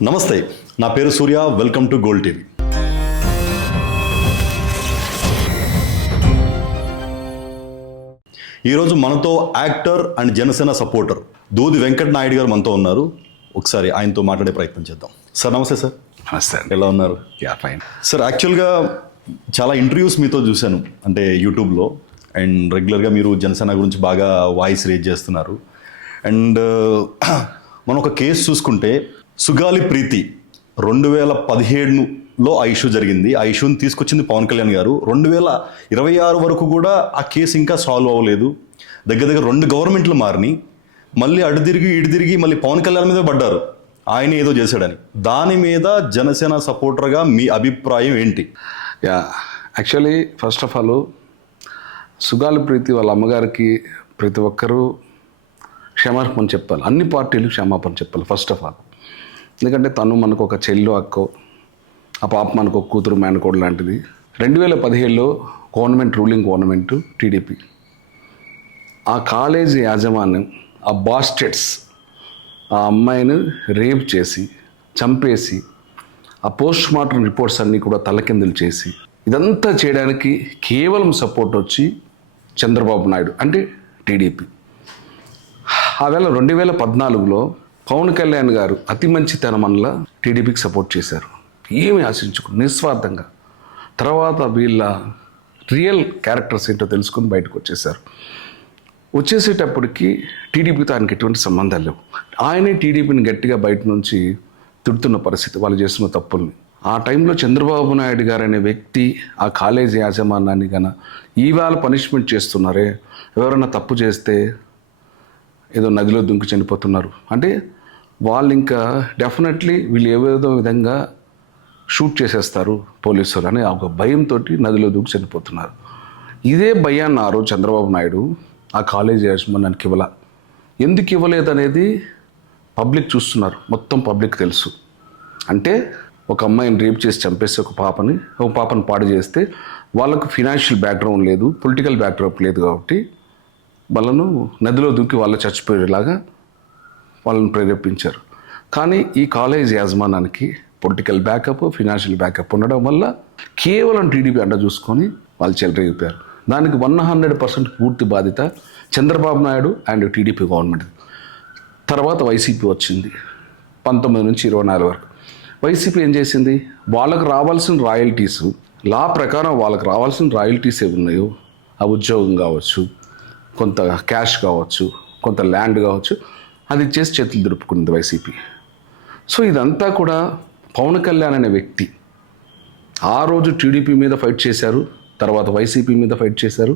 నమస్తే, నా పేరు Surya. Welcome to gold TV. ఈరోజు మనతో యాక్టర్ అండ్ జనసేన సపోర్టర్ దూది వెంకట నాయుడు గారు మనతో ఉన్నారు. ఒకసారి ఆయనతో మాట్లాడే ప్రయత్నం చేద్దాం. సార్ నమస్తే. సార్ నమస్తే. ఎలా ఉన్నారు? ఫైన్ సార్, యాక్చువల్గా చాలా ఇంటర్వ్యూస్ మీతో చూశాను, అంటే యూట్యూబ్లో. అండ్ రెగ్యులర్గా మీరు జనసేన గురించి బాగా వాయిస్ రేజ్ చేస్తున్నారు. అండ్ మనం ఒక కేసు చూసుకుంటే సుగాలి ప్రీతి 2017లో ఆ ఇష్యూ జరిగింది. ఆ ఇష్యూని తీసుకొచ్చింది పవన్ కళ్యాణ్ గారు. 2026 వరకు కూడా ఆ కేసు ఇంకా సాల్వ్ అవ్వలేదు. దగ్గర 2 గవర్నమెంట్లు మారినాయి. మళ్ళీ అటు తిరిగి మళ్ళీ పవన్ కళ్యాణ్ మీద పడ్డారు, ఆయన ఏదో చేశాడని. దాని మీద జనసేన సపోర్టర్గా మీ అభిప్రాయం ఏంటి? Actually first of all Sugali Preethi వాళ్ళ అమ్మగారికి ప్రతి ఒక్కరూ క్షమాపణ చెప్పాలి. అన్ని పార్టీలు క్షమాపణ చెప్పాలి ఫస్ట్ ఆఫ్ ఆల్. ఎందుకంటే తను మనకు ఒక చెల్లు అక్కో, ఆ పాప మనకు ఒక కూతురు మేనకోడు లాంటిది. 2017లో రూలింగ్ గవర్నమెంట్ టీడీపీ, ఆ కాలేజీ యాజమాన్యం, ఆ బాస్టెట్స్ ఆ అమ్మాయిని రేప్ చేసి చంపేసి ఆ పోస్ట్ మార్టం రిపోర్ట్స్ అన్నీ కూడా తలకిందులు చేసి ఇదంతా చేయడానికి కేవలం సపోర్ట్ వచ్చి చంద్రబాబు నాయుడు అంటే టీడీపీ. ఆవేళ 2014లో పవన్ కళ్యాణ్ గారు అతి మంచితనం వల్ల టీడీపీకి సపోర్ట్ చేశారు, ఏమి ఆశించుకుని నిస్వార్థంగా. తర్వాత వీళ్ళ రియల్ క్యారెక్టర్స్ ఏంటో తెలుసుకొని బయటకు వచ్చేసేటప్పటికి టీడీపీతో ఆయనకి ఎటువంటి సంబంధాలు లేవు. ఆయనే టీడీపీని గట్టిగా బయట నుంచి తిడుతున్న పరిస్థితి, వాళ్ళు చేస్తున్న తప్పుల్ని. ఆ టైంలో చంద్రబాబు నాయుడు గారు అనే వ్యక్తి ఆ కాలేజీ యాజమాన్యాన్ని ఈవేళ పనిష్మెంట్ చేస్తున్నారే, ఎవరైనా తప్పు చేస్తే ఏదో నదిలో దుంకి చనిపోతున్నారు అంటే వాళ్ళు ఇంకా డెఫినెట్లీ వీళ్ళు ఏదో విధంగా షూట్ చేసేస్తారు పోలీసులు అని ఒక భయంతో నదిలో దూకి చనిపోతున్నారు. ఇదే భయాన్ని ఆ రోజు చంద్రబాబు నాయుడు ఆ కాలేజీ యాజమాన్యానికి ఎందుకు ఇవ్వలేదనేది పబ్లిక్ చూస్తున్నారు, మొత్తం పబ్లిక్ తెలుసు. అంటే ఒక అమ్మాయిని రేప్ చేసి చంపేసి ఒక పాపని పాడు చేస్తే వాళ్ళకు ఫినాన్షియల్ బ్యాక్గ్రౌండ్ లేదు, పొలిటికల్ బ్యాక్గ్రౌండ్ లేదు, కాబట్టి వాళ్ళను నదిలో దూకి వాళ్ళు చచ్చిపోయేలాగా వాళ్ళని ప్రేరేపించారు. కానీ ఈ కాలేజ్ యాజమానానికి పొలిటికల్ బ్యాకప్, ఫినాన్షియల్ బ్యాకప్ ఉండడం వల్ల కేవలం టీడీపీ అండ చూసుకొని వాళ్ళు చెలరేగిపోయారు. దానికి 100% పూర్తి బాధ్యత Chandrababu Naidu and TDP government. తర్వాత వైసీపీ వచ్చింది 19 నుంచి 24 వరకు. వైసీపీ ఏం చేసింది, వాళ్ళకు రావాల్సిన రాయల్టీస్, లా ప్రకారం వాళ్ళకి రావాల్సిన రాయల్టీస్ ఏవి ఉన్నాయో, ఆ ఉద్యోగం కావచ్చు, కొంత క్యాష్ కావచ్చు, కొంత ల్యాండ్ కావచ్చు, అది ఇచ్చేసి చేతులు దులుపుకుంది వైసీపీ. సో ఇదంతా కూడా పవన్ కళ్యాణ్ అనే వ్యక్తి ఆ రోజు టీడీపీ మీద ఫైట్ చేశారు, తర్వాత వైసీపీ మీద ఫైట్ చేశారు.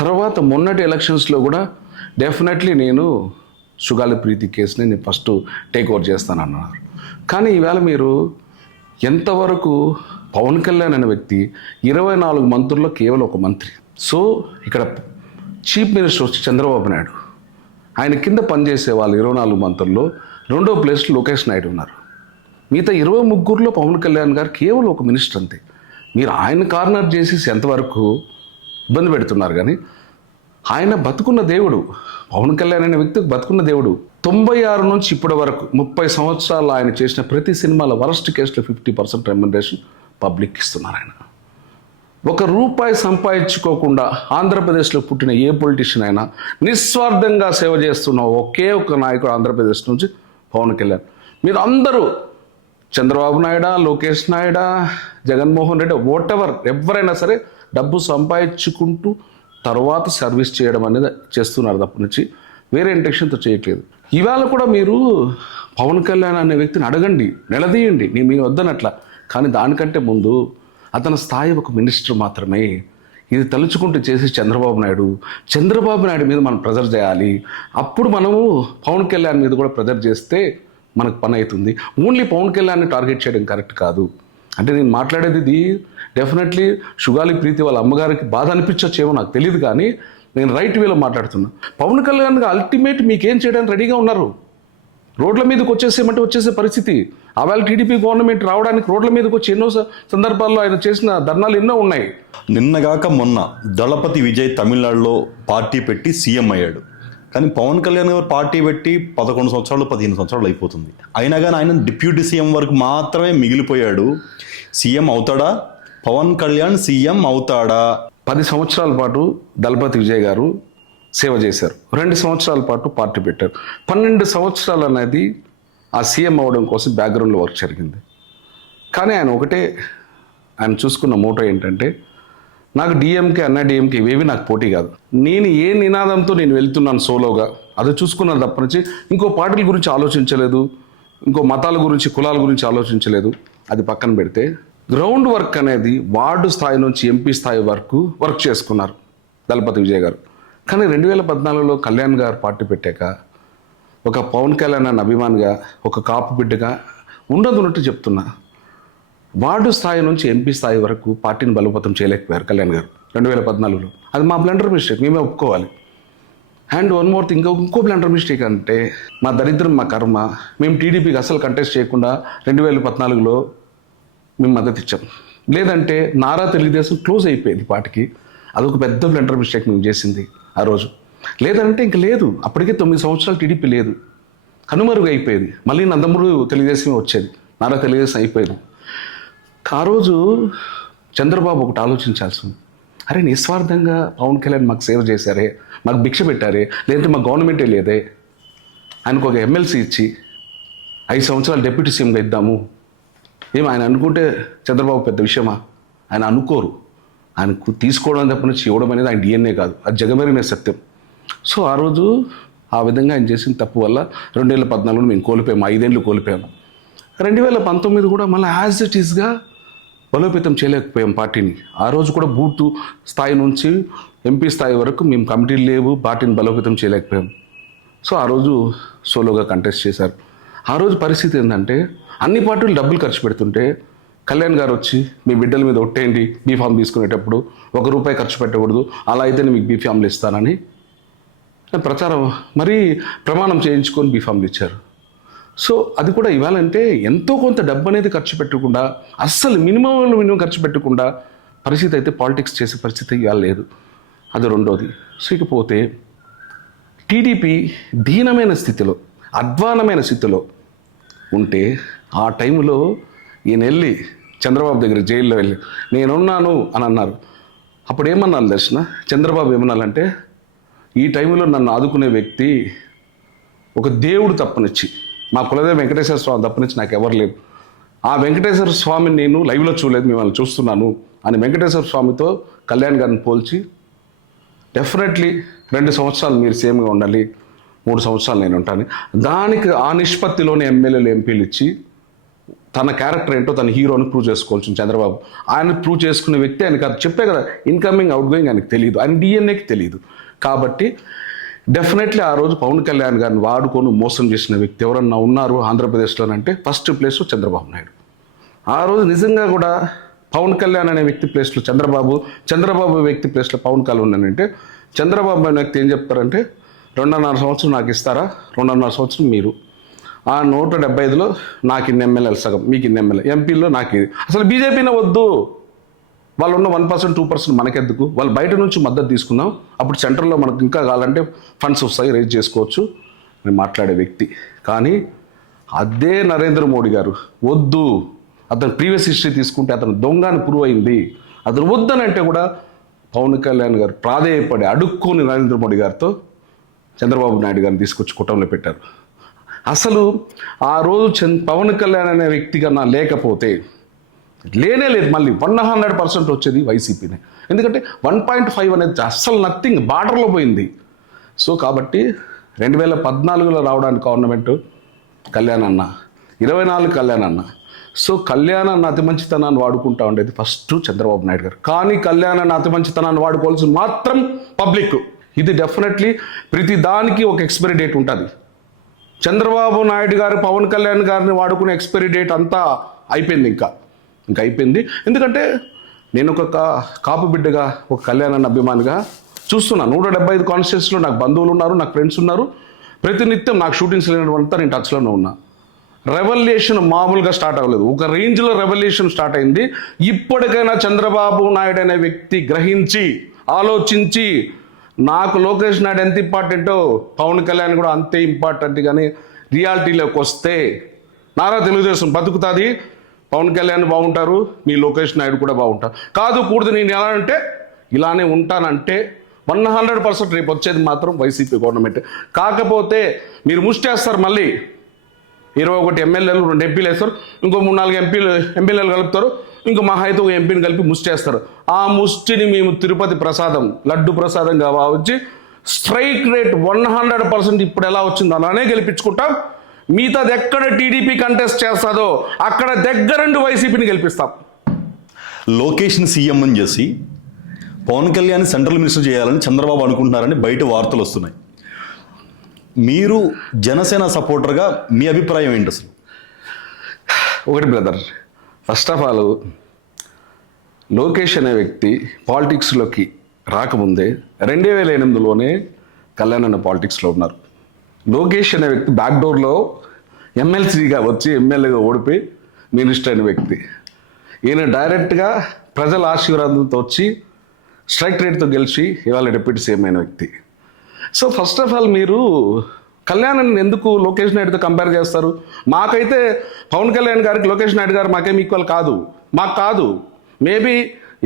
తర్వాత మొన్నటి ఎలక్షన్స్లో కూడా డెఫినెట్లీ నేను సుగాలి ప్రీతి కేసుని నేను ఫస్ట్ టేక్ ఓవర్ చేస్తానన్నారు. కానీ ఈవేళ మీరు ఎంతవరకు పవన్ కళ్యాణ్ అనే వ్యక్తి 24 మంత్రుల్లో కేవలం ఒక మంత్రి. సో ఇక్కడ చీఫ్ మినిస్టర్ వచ్చి చంద్రబాబు నాయుడు, ఆయన కింద పనిచేసే వాళ్ళు 24 మంత్రుల్లో 2వ ప్లేస్లో లోకేష్ నాయుడు ఉన్నారు. మిగతా 23లో పవన్ కళ్యాణ్ గారు కేవలం ఒక మినిస్టర్ అంతే. మీరు ఆయన కార్నర్ చేసి ఎంతవరకు ఇబ్బంది పెడుతున్నారు. కానీ ఆయన బతుకున్న దేవుడు, పవన్ కళ్యాణ్ అనే వ్యక్తి బతుకున్న దేవుడు. 96 నుంచి ఇప్పటి వరకు 30 సంవత్సరాలు ఆయన చేసిన ప్రతి సినిమాలో వరస్ట్ కేసులో 50% రెమ్యునరేషన్ పబ్లిక్ ఇస్తున్నారు. ఆయన ₹1 సంపాదించుకోకుండా ఆంధ్రప్రదేశ్లో పుట్టిన ఏ పొలిటీషియన్ అయినా నిస్వార్థంగా సేవ చేస్తున్న ఒకే ఒక నాయకుడు ఆంధ్రప్రదేశ్ నుంచి పవన్ కళ్యాణ్. మీరు అందరూ చంద్రబాబు నాయుడా, లోకేష్ నాయుడా, జగన్మోహన్ రెడ్డి, ఎవరైనా సరే డబ్బు సంపాదించుకుంటూ తర్వాత సర్వీస్ చేయడం అనేది చేస్తున్నారు తప్ప నుంచి వేరే ఇంటెన్షన్తో చేయట్లేదు. ఇవాళ కూడా మీరు పవన్ కళ్యాణ్ అనే వ్యక్తిని అడగండి, నిలదీయండి, నేను మీ వద్దనట్లా. కానీ దానికంటే ముందు అతని స్థాయి ఒక మినిస్టర్ మాత్రమే. ఇది తలుచుకుంటూ చేసి చంద్రబాబు నాయుడు మీద మనం ప్రెజర్ చేయాలి. అప్పుడు మనము పవన్ కళ్యాణ్ మీద కూడా ప్రెజర్ చేస్తే మనకు పని అవుతుంది. ఓన్లీ పవన్ కళ్యాణ్ని టార్గెట్ చేయడం కరెక్ట్ కాదు. అంటే నేను మాట్లాడేది ఇది డెఫినెట్లీ సుగాలి ప్రీతి వాళ్ళ అమ్మగారికి బాధ అనిపించచ్చేమో నాకు తెలియదు, కానీ నేను రైట్ వేలో మాట్లాడుతున్నా. పవన్ కళ్యాణ్ అల్టిమేట్ మీకేం చేయడానికి రెడీగా ఉన్నారు. రోడ్ల మీదకి వచ్చేసే పరిస్థితి. ఆవేళ టీడీపీ గవర్నమెంట్ రావడానికి రోడ్ల మీదకి వచ్చి ఎన్నో సందర్భాల్లో ఆయన చేసిన ధర్నాలు ఎన్నో ఉన్నాయి. నిన్నగాక మొన్న దళపతి విజయ్ తమిళనాడులో పార్టీ పెట్టి సీఎం అయ్యాడు. కానీ పవన్ కళ్యాణ్ గారు పార్టీ పెట్టి 11 సంవత్సరాలు 15 సంవత్సరాలు అయిపోతుంది. అయినా కానీ ఆయన డిప్యూటీ సీఎం వరకు మాత్రమే మిగిలిపోయాడు. సీఎం అవుతాడా? పవన్ కళ్యాణ్ సీఎం అవుతాడా? 10 సంవత్సరాల పాటు దళపతి విజయ్ గారు సేవ చేశారు. 2 సంవత్సరాల పాటు పార్టీ పెట్టారు. 12 సంవత్సరాలు అనేది ఆ సీఎం అవ్వడం కోసం బ్యాక్గ్రౌండ్లో వర్క్ జరిగింది. కానీ ఆయన చూసుకున్న మోటో ఏంటంటే, నాకు డిఎంకే అన్నా డిఎంకే ఇవేవి నాకు పోటీ కాదు, నేను ఏ నినాదంతో నేను వెళ్తున్నాను సోలోగా అది చూసుకున్నాను తప్ప నుంచి ఇంకో పార్టీల గురించి ఆలోచించలేదు, ఇంకో మతాల గురించి కులాల గురించి ఆలోచించలేదు. అది పక్కన పెడితే గ్రౌండ్ వర్క్ అనేది వార్డు స్థాయి నుంచి ఎంపీ స్థాయి వరకు వర్క్ చేసుకున్నారు దళపతి విజయ్ గారు. కానీ 2014లో కళ్యాణ్ గారు పార్టీ పెట్టాక ఒక పవన్ కళ్యాణ్ అన్న అభిమానిగా, ఒక కాపు బిడ్డగా ఉన్నట్టు చెప్తున్నా, వార్డు స్థాయి నుంచి ఎంపీ స్థాయి వరకు పార్టీని బలోపేతం చేయలేకపోయారు కళ్యాణ్ గారు 2014లో. అది మా బ్లండర్ మిస్టేక్, మేమే ఒప్పుకోవాలి. అండ్ వన్ మోర్ థింగ్, ఇంకో బ్లండర్ మిస్టేక్ అంటే మా దరిద్రం, మా కర్మ, మేము టీడీపీకి అసలు కంటెస్ట్ చేయకుండా 2014లో మేము మద్దతు ఇచ్చాం. లేదంటే నారా తెలుగుదేశం క్లోజ్ అయిపోయేది పార్టీకి. అదొక పెద్ద బ్లండర్ మిస్టేక్ మేము చేసింది ఆ రోజు. లేదంటే ఇంక లేదు, అప్పటికే 9 సంవత్సరాలు టీడీపీ లేదు, కనుమరుగు అయిపోయేది. మళ్ళీ నందమూరి తెలుగుదేశమే వచ్చేది, నారా తెలుగుదేశం అయిపోయేది. ఆ రోజు చంద్రబాబు ఒకటి ఆలోచించాల్సింది, అరే నిస్వార్థంగా పవన్ కళ్యాణ్ మాకు సేవ చేశారే, మాకు భిక్ష పెట్టారే, లేదంటే మాకు గవర్నమెంటే లేదే, ఆయనకు ఒక ఎమ్మెల్సీ ఇచ్చి 5 సంవత్సరాలు డిప్యూటీ సీఎంగా ఇద్దాము. ఆయన అనుకుంటే చంద్రబాబు పెద్ద విషయమా? ఆయన అనుకోరు. ఆయనకు తీసుకోవడం తప్ప నుంచి ఇవ్వడం అనేది ఆయన డిఎన్ఏ కాదు, అది జగమెరిగిన సత్యం. సో ఆ రోజు ఆ విధంగా ఆయన చేసిన తప్పు వల్ల 2014లో మేము కోల్పోయాము, 5 ఏళ్ళు కోల్పోయాము. 2019 కూడా మళ్ళీ యాజ్ ఇట్ ఈస్గా బలోపేతం చేయలేకపోయాం పార్టీని. ఆ రోజు కూడా బూత్ స్థాయి నుంచి ఎంపీ స్థాయి వరకు మేము కమిటీలు లేవు, పార్టీని బలోపేతం చేయలేకపోయాం. సో ఆ రోజు సోలోగా కంటెస్ట్ చేశారు. ఆ రోజు పరిస్థితి ఏంటంటే, అన్ని పార్టీలు డబ్బులు ఖర్చు పెడుతుంటే కళ్యాణ్ గారు వచ్చి మీ బిడ్డల మీద ఒట్టేయండి, బీఫామ్ తీసుకునేటప్పుడు ₹1 ఖర్చు పెట్టకూడదు, అలా అయితే మీకు బీఫామ్లు ఇస్తానని ప్రచారం మరీ ప్రమాణం చేయించుకొని బీఫామ్లు ఇచ్చారు. సో అది కూడా ఇవ్వాలంటే ఎంతో కొంత డబ్బు అనేది ఖర్చు పెట్టకుండా, అస్సలు మినిమం ఖర్చు పెట్టకుండా పరిస్థితి అయితే పాలిటిక్స్ చేసే పరిస్థితి ఇవాళ లేదు. అది రెండోది. సో ఇకపోతే టీడీపీ దీనమైన స్థితిలో, అధ్వానమైన స్థితిలో ఉంటే ఆ టైంలో ఈయన వెళ్ళి చంద్రబాబు దగ్గర జైల్లో వెళ్ళి నేనున్నాను అని అన్నారు. అప్పుడు ఏమన్నారు దర్శన? చంద్రబాబు ఏమన్నారంటే, ఈ టైంలో నన్ను ఆదుకునే వ్యక్తి ఒక దేవుడు తప్పనిచ్చి, మా కులదేవ వెంకటేశ్వర స్వామి తప్పనిచ్చి నాకు ఎవరు లేదు. ఆ వెంకటేశ్వర స్వామిని నేను లైవ్లో చూడలేదు, మిమ్మల్ని చూస్తున్నాను అని వెంకటేశ్వర స్వామితో కళ్యాణ్ గారిని పోల్చి, డెఫినెట్లీ 2 సంవత్సరాలు మీరు సేమ్గా ఉండాలి, 3 సంవత్సరాలు నేను ఉంటాను, దానికి ఆ నిష్పత్తిలోనే ఎమ్మెల్యేలు ఎంపీలు ఇచ్చి తన క్యారెక్టర్ ఏంటో, తన హీరోని ప్రూవ్ చేసుకోవాల్సింది చంద్రబాబు. ఆయన ప్రూవ్ చేసుకునే వ్యక్తి ఆయన కాదు. చెప్పే కదా, ఇన్కమింగ్ అవుట్ గోయింగ్ ఆయనకు తెలియదు, ఆయన డిఎన్ఏకి తెలియదు. కాబట్టి డెఫినెట్లీ ఆ రోజు పవన్ కళ్యాణ్ గారిని వాడుకొని మోసం చేసిన వ్యక్తి ఎవరన్నా ఉన్నారు ఆంధ్రప్రదేశ్లోనంటే ఫస్ట్ ప్లేస్ చంద్రబాబు నాయుడు. ఆ రోజు నిజంగా కూడా పవన్ కళ్యాణ్ అనే వ్యక్తి ప్లేస్లో చంద్రబాబు వ్యక్తి ప్లేస్లో పవన్ కళ్యాణ్ ఉన్నానంటే, చంద్రబాబు అనే వ్యక్తి ఏం చెప్తారంటే, 2.5 సంవత్సరం నాకు ఇస్తారా, 2.5 సంవత్సరం మీరు, ఆ 175లో నాకు ఇన్ని ఎమ్మెల్యేలు సగం, మీకు ఇన్ని ఎమ్మెల్యే, ఎంపీలో నాకు ఇది, అసలు బీజేపీనే వద్దు, వాళ్ళు ఉన్న 1%, 2% మనకెందుకు, వాళ్ళు బయట నుంచి మద్దతు తీసుకుందాం, అప్పుడు సెంట్రల్లో మనకు ఇంకా కావాలంటే ఫండ్స్ వస్తాయి, రేజ్ చేసుకోవచ్చు అని మాట్లాడే వ్యక్తి. కానీ అదే నరేంద్ర మోడీ గారు వద్దు, అతను ప్రీవియస్ హిస్టరీ తీసుకుంటే అతను దొంగ అని ప్రూవ్ అయింది, అతను వద్దనంటే కూడా పవన్ కళ్యాణ్ గారు ప్రాధేయపడి అడుక్కొని నరేంద్ర మోడీ గారితో చంద్రబాబు నాయుడు గారిని తీసుకొచ్చి కుటుంబంలో పెట్టారు. అసలు ఆ రోజు పవన్ కళ్యాణ్ అనే వ్యక్తి కన్నా లేకపోతే లేనే లేదు, మళ్ళీ 100% వచ్చేది వైసీపీనే. ఎందుకంటే 1.5 అనేది అస్సలు నథింగ్, బార్డర్లో పోయింది. సో కాబట్టి 2014లో రావడానికి గవర్నమెంట్ కళ్యాణ్ అన్న, 24 కళ్యాణ్ అన్న. సో కళ్యాణ్ అన్న అతి మంచితనాన్ని వాడుకుంటా ఉండేది ఫస్ట్ చంద్రబాబు నాయుడు గారు. కానీ కళ్యాణ్ అన్న అతి మంచితనాన్ని వాడుకోవాల్సి మాత్రం పబ్లిక్. ఇది డెఫినెట్లీ ప్రతి దానికి ఒక ఎక్స్పైరీ డేట్ ఉంటుంది. చంద్రబాబు నాయుడు గారు పవన్ కళ్యాణ్ గారిని వాడుకునే ఎక్స్పైరీ డేట్ అంతా అయిపోయింది, ఇంకా అయిపోయింది. ఎందుకంటే నేను ఒక కాపు బిడ్డగా, ఒక కళ్యాణ్ అన్న అభిమానిగా చూస్తున్నాను. 175 కాన్స్టిట్యూన్సీలో నాకు బంధువులు ఉన్నారు, నాకు ఫ్రెండ్స్ ఉన్నారు, ప్రతినిత్యం నాకు షూటింగ్స్ లేనంతా నేను టచ్లోనే ఉన్నా. రెవల్యూషన్ మామూలుగా స్టార్ట్ అవ్వలేదు, ఒక రేంజ్లో రెవల్యూషన్ స్టార్ట్ అయింది. ఇప్పటికైనా చంద్రబాబు నాయుడు అనే వ్యక్తి గ్రహించి, ఆలోచించి నాకు లోకేష్ నాయుడు ఎంత ఇంపార్టెంటో పవన్ కళ్యాణ్ కూడా అంతే ఇంపార్టెంట్. కానీ రియాలిటీలోకి వస్తే నారా తెలుగుదేశం బతుకుతుంది, పవన్ కళ్యాణ్ బాగుంటారు, మీ లోకేష్ నాయుడు కూడా బాగుంటారు. కాదు కూడదు నేను ఎలా అంటే ఇలానే ఉంటానంటే 100% రేపు వచ్చేది మాత్రం వైసీపీ గవర్నమెంట్. కాకపోతే మీరు ముష్టేస్తారు, మళ్ళీ 21 ఎమ్మెల్యేలు 2 ఎంపీలు వేస్తారు, ఇంకో 3-4 ఎమ్మెల్యేలు కలుపుతారు, ఇంకో మహా అయితే ఒక ఎంపీని కలిపి ముష్టేస్తారు. ఆ ముష్టిని మేము తిరుపతి ప్రసాదం లడ్డు ప్రసాదంగా భావించి స్ట్రైక్ రేట్ 100% ఇప్పుడు ఎలా వచ్చిందో అలానే గెలిపించుకుంటాం. మిగతాది ఎక్కడ టీడీపీ కంటెస్ట్ చేస్తుందో అక్కడ దగ్గరుండి వైసీపీని గెలిపిస్తాం. లోకేష్ని సీఎం అని చేసి పవన్ కళ్యాణ్ సెంట్రల్ మినిస్టర్ చేయాలని చంద్రబాబు అనుకుంటున్నారని బయట వార్తలు వస్తున్నాయి. మీరు జనసేన సపోర్టర్గా మీ అభిప్రాయం ఏంటి అసలు? ఒకటి brother, first of all Lokesh అనే వ్యక్తి పాలిటిక్స్లోకి రాకముందే 2008లోనే కళ్యాణ్ అనే పాలిటిక్స్లో ఉన్నారు. లోకేష్ అనే వ్యక్తి బ్యాక్డోర్లో ఎమ్మెల్సీగా వచ్చి ఎమ్మెల్యేగా ఓడిపోయి మినిస్టర్ అయిన వ్యక్తి. ఈయన డైరెక్ట్గా ప్రజల ఆశీర్వాదంతో వచ్చి స్ట్రైక్ రేట్తో గెలిచి ఇవాళ డిప్యూటీ సీఎం అయిన వ్యక్తి. సో ఫస్ట్ ఆఫ్ ఆల్ మీరు కళ్యాణ్ ఎందుకు లోకేష్ నాయుడుతో కంపేర్ చేస్తారు? మాకైతే పవన్ కళ్యాణ్ గారికి లోకేష్ నాయుడు గారు మాకేం ఈక్వల్ కాదు, మాకు కాదు. మేబీ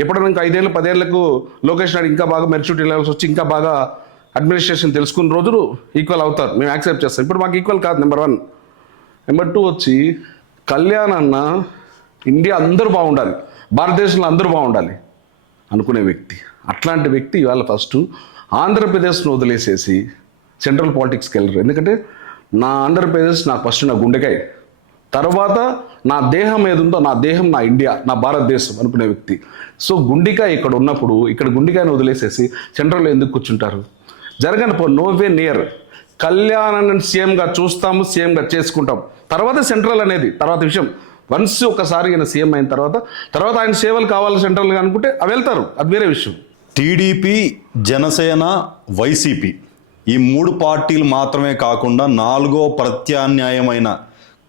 ఎప్పుడైనా ఇంకా 5 ఏళ్ళు 10 ఏళ్లకు లోకేష్ నాయుడు ఇంకా బాగా మెచ్యూరిటీ లెవెల్స్ వచ్చి ఇంకా బాగా అడ్మినిస్ట్రేషన్ తెలుసుకున్న రోజులు ఈక్వల్ అవుతారు, మేము యాక్సెప్ట్ చేస్తాం. ఇప్పుడు మాకు ఈక్వల్ కాదు, నెంబర్ 1. నెంబర్ 2 వచ్చి కళ్యాణ్ అన్న ఇండియా అందరూ బాగుండాలి, భారతదేశంలో అందరూ బాగుండాలి అనుకునే వ్యక్తి. అట్లాంటి వ్యక్తి ఇవాళ ఫస్ట్ ఆంధ్రప్రదేశ్ను వదిలేసేసి సెంట్రల్ పాలిటిక్స్కి వెళ్ళరు. ఎందుకంటే నా ఆంధ్రప్రదేశ్ నాకు ఫస్ట్ నా గుండెకాయ, తర్వాత నా దేహం ఏదుందో నా దేహం నా ఇండియా నా భారతదేశం అనుకునే వ్యక్తి. సో గుండెకాయ ఇక్కడ ఉన్నప్పుడు ఇక్కడ గుండెకాయను వదిలేసేసి సెంట్రల్లో ఎందుకు కూర్చుంటారు? జరగని నోవే నియర్. కళ్యాణాన్ని సీఎంగా చూస్తాము, సీఎంగా చేసుకుంటాం, తర్వాత సెంట్రల్ అనేది తర్వాత విషయం. వన్స్ ఒకసారి ఆయన సీఎం అయిన తర్వాత ఆయన సేవలు కావాలి సెంట్రల్గా అనుకుంటే అవి వెళ్తారు, అది వేరే విషయం. టీడీపీ, జనసేన, వైసీపీ ఈ 3 పార్టీలు మాత్రమే కాకుండా 4వ ప్రత్యామ్నాయమైన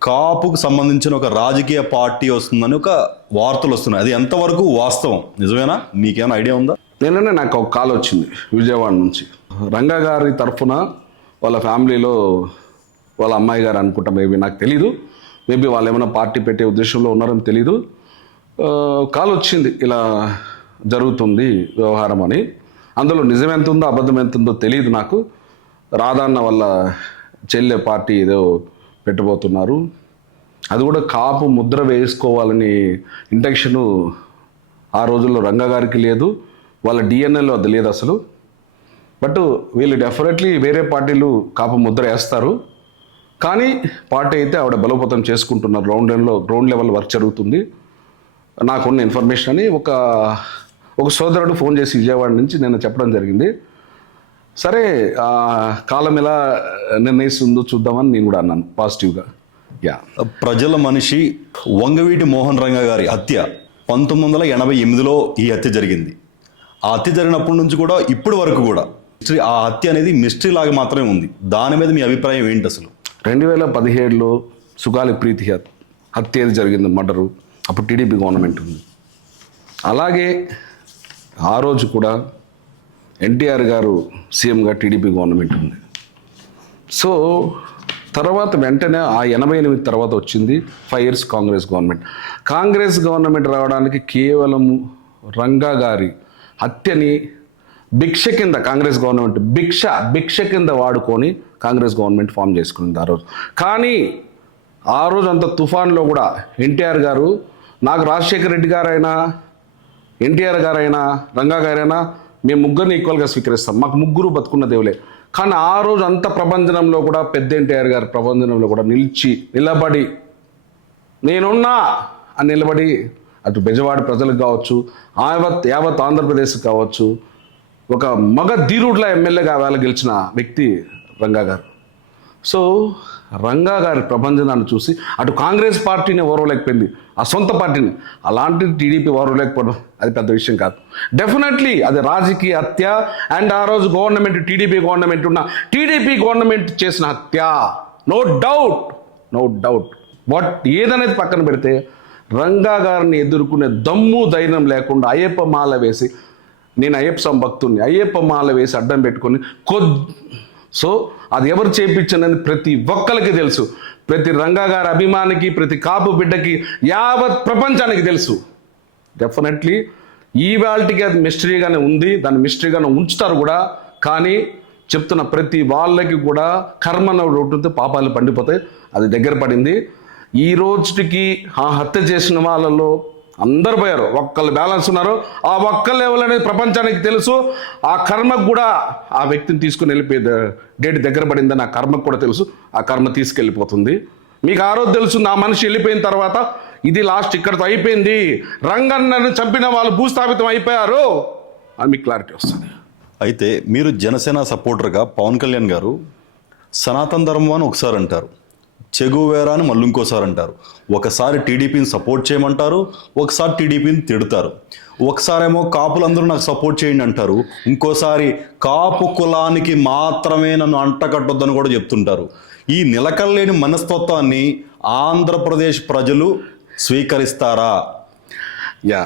కాపుకు సంబంధించిన ఒక రాజకీయ పార్టీ వస్తుందని ఒక వార్తలు వస్తున్నాయి. అది ఎంతవరకు వాస్తవం, నిజమేనా? మీకేమైనా ఐడియా ఉందా? నిన్ననే నాకు ఒక కాల్ వచ్చింది విజయవాడ నుంచి. రంగా గారి తరఫున వాళ్ళ ఫ్యామిలీలో వాళ్ళ అమ్మాయి గారు అనుకుంటా, మేబీ నాకు తెలీదు, మేబీ వాళ్ళు ఏమైనా పార్టీ పెట్టే ఉద్దేశంలో ఉన్నారని తెలీదు. కాల్ వచ్చింది, ఇలా జరుగుతుంది వ్యవహారం అని. అందులో నిజం ఎంత ఉందో అబద్ధం ఎంత ఉందో తెలియదు నాకు. రాధాన్న వాళ్ళ చెల్లె పార్టీ ఏదో పెట్టబోతున్నారు, అది కూడా కాపు ముద్ర వేసుకోవాలని ఇంటెన్షను ఆ రోజుల్లో రంగా గారికి లేదు, వాళ్ళ డిఎన్ఏలో అది లేదు అసలు. బట్ వీళ్ళు డెఫినెట్లీ వేరే పార్టీలు కాపు ముద్ర వేస్తారు. కానీ పార్టీ అయితే ఆవిడ బలోపేతం చేసుకుంటున్నారు, గ్రౌండ్ లెవెల్ వర్క్ జరుగుతుంది. నాకున్న ఇన్ఫర్మేషన్ అని ఒక సోదరుడు ఫోన్ చేసి విజయవాడ నుంచి నేను చెప్పడం జరిగింది. సరే కాలం ఎలా నిర్ణయిస్తుందో చూద్దామని నేను కూడా అన్నాను పాజిటివ్గా. ప్రజల మనిషి వంగవీటి మోహన్ రంగా గారి హత్య 1988లో ఈ హత్య జరిగింది. ఆ హత్య జరిగినప్పటి నుంచి కూడా ఇప్పటి వరకు కూడా ఆ హత్య అనేది మిస్టరీ లాగా మాత్రమే ఉంది. దాని మీద మీ అభిప్రాయం ఏంటి అసలు? 2017లో సుగాలి ప్రీతి హత్య జరిగింది, మర్డరు. అప్పుడు టీడీపీ గవర్నమెంట్ ఉంది. అలాగే ఆ రోజు కూడా ఎన్టీఆర్ గారు సీఎంగా టీడీపీ గవర్నమెంట్ ఉంది. సో తర్వాత వెంటనే ఆ 88 తర్వాత వచ్చింది 5 years కాంగ్రెస్ గవర్నమెంట్ రావడానికి కేవలం రంగా గారి హత్యని భిక్ష కింద కాంగ్రెస్ గవర్నమెంట్ భిక్ష కింద వాడుకొని కాంగ్రెస్ గవర్నమెంట్ ఫామ్ చేసుకుంది ఆ రోజు. కానీ ఆ రోజు అంత తుఫాన్లో కూడా ఎన్టీఆర్ గారు, నాకు రాజశేఖర రెడ్డి గారైనా ఎన్టీఆర్ గారైనా రంగా గారైనా మేము ముగ్గురిని ఈక్వల్గా స్వీకరిస్తాం, మాకు ముగ్గురు బతుకున్న దేవులే. కానీ ఆ రోజు అంత ప్రభంజనంలో కూడా పెద్ద ఎన్టీఆర్ గారి ప్రభంజనంలో కూడా నిలబడి నేనున్నా అని నిలబడి అటు బెజవాడ ప్రజలకు కావచ్చు, యావత్ ఆంధ్రప్రదేశ్కి కావచ్చు, ఒక మగ ధీరుడ్ల ఎమ్మెల్యేగా వేళ గెలిచిన వ్యక్తి రంగా గారు. సో రంగా గారి ప్రభంజనాన్ని చూసి అటు కాంగ్రెస్ పార్టీని ఓర్వలేకపోయింది, ఆ సొంత పార్టీని. అలాంటి టీడీపీ ఓర్వలేకపోవడం అది పెద్ద విషయం కాదు. డెఫినెట్లీ అది రాజకీయ హత్య. అండ్ ఆ రోజు గవర్నమెంట్ టీడీపీ గవర్నమెంట్ చేసిన హత్య, నో డౌట్. బట్ ఏదనేది పక్కన పెడితే రంగా గారిని ఎదుర్కొనే దమ్ము ధైర్యం లేకుండా అయ్యప్ప మాల వేసి నేను అయ్యప్ప స్వామి భక్తుడిని, అయ్యప్ప మాల వేసి అడ్డం పెట్టుకొని సో అది ఎవరు చేయించిందని ప్రతి ఒక్కరికి తెలుసు. ప్రతి రంగా గారి అభిమానికి, ప్రతి కాపు బిడ్డకి, యావత్ ప్రపంచానికి తెలుసు. డెఫినెట్లీ ఈవేళకి అది మిస్టరీగానే ఉంది, దాన్ని మిస్టరీగానే ఉంచుతారు కూడా. కానీ చెప్తున్న ప్రతి వాళ్ళకి కూడా కర్మన ఉంటుంది, పాపాలు పండిపోతాయి. అది దగ్గర పడింది. ఈ రోజుకి ఆ హత్య చేసిన వాళ్ళలో అందరు పోయారు, ఒక్కళ్ళు బ్యాలెన్స్ ఉన్నారు. ఆ ఒక్కళ్ళు ఎవరనేది ప్రపంచానికి తెలుసు. ఆ కర్మకు కూడా ఆ వ్యక్తిని తీసుకుని వెళ్ళిపోయే డేట్ దగ్గర పడిందని ఆ కర్మకు కూడా తెలుసు. ఆ కర్మ తీసుకెళ్ళిపోతుంది. మీకు ఆ రోజు తెలుసు, ఆ మనిషి వెళ్ళిపోయిన తర్వాత ఇది లాస్ట్ ఇక్కడితో అయిపోయింది, రంగన్నను చంపిన వాళ్ళు భూస్థాపితం అయిపోయారు అని మీకు క్లారిటీ వస్తుంది. అయితే మీరు జనసేన సపోర్టర్గా పవన్ కళ్యాణ్ గారు సనాతన ధర్మం అని ఒకసారి అంటారు, చెగువేరా అని మళ్ళీ ఇంకోసారి అంటారు. ఒకసారి టీడీపీని సపోర్ట్ చేయమంటారు, ఒకసారి టీడీపీని తిడతారు. ఒకసారేమో కాపులందరూ నాకు సపోర్ట్ చేయండి అంటారు, ఇంకోసారి కాపు కులానికి మాత్రమే నన్ను అంటకట్టొద్దని కూడా చెప్తుంటారు. ఈ నిలకడలేని మనస్తత్వాన్ని ఆంధ్రప్రదేశ్ ప్రజలు స్వీకరిస్తారా? యా,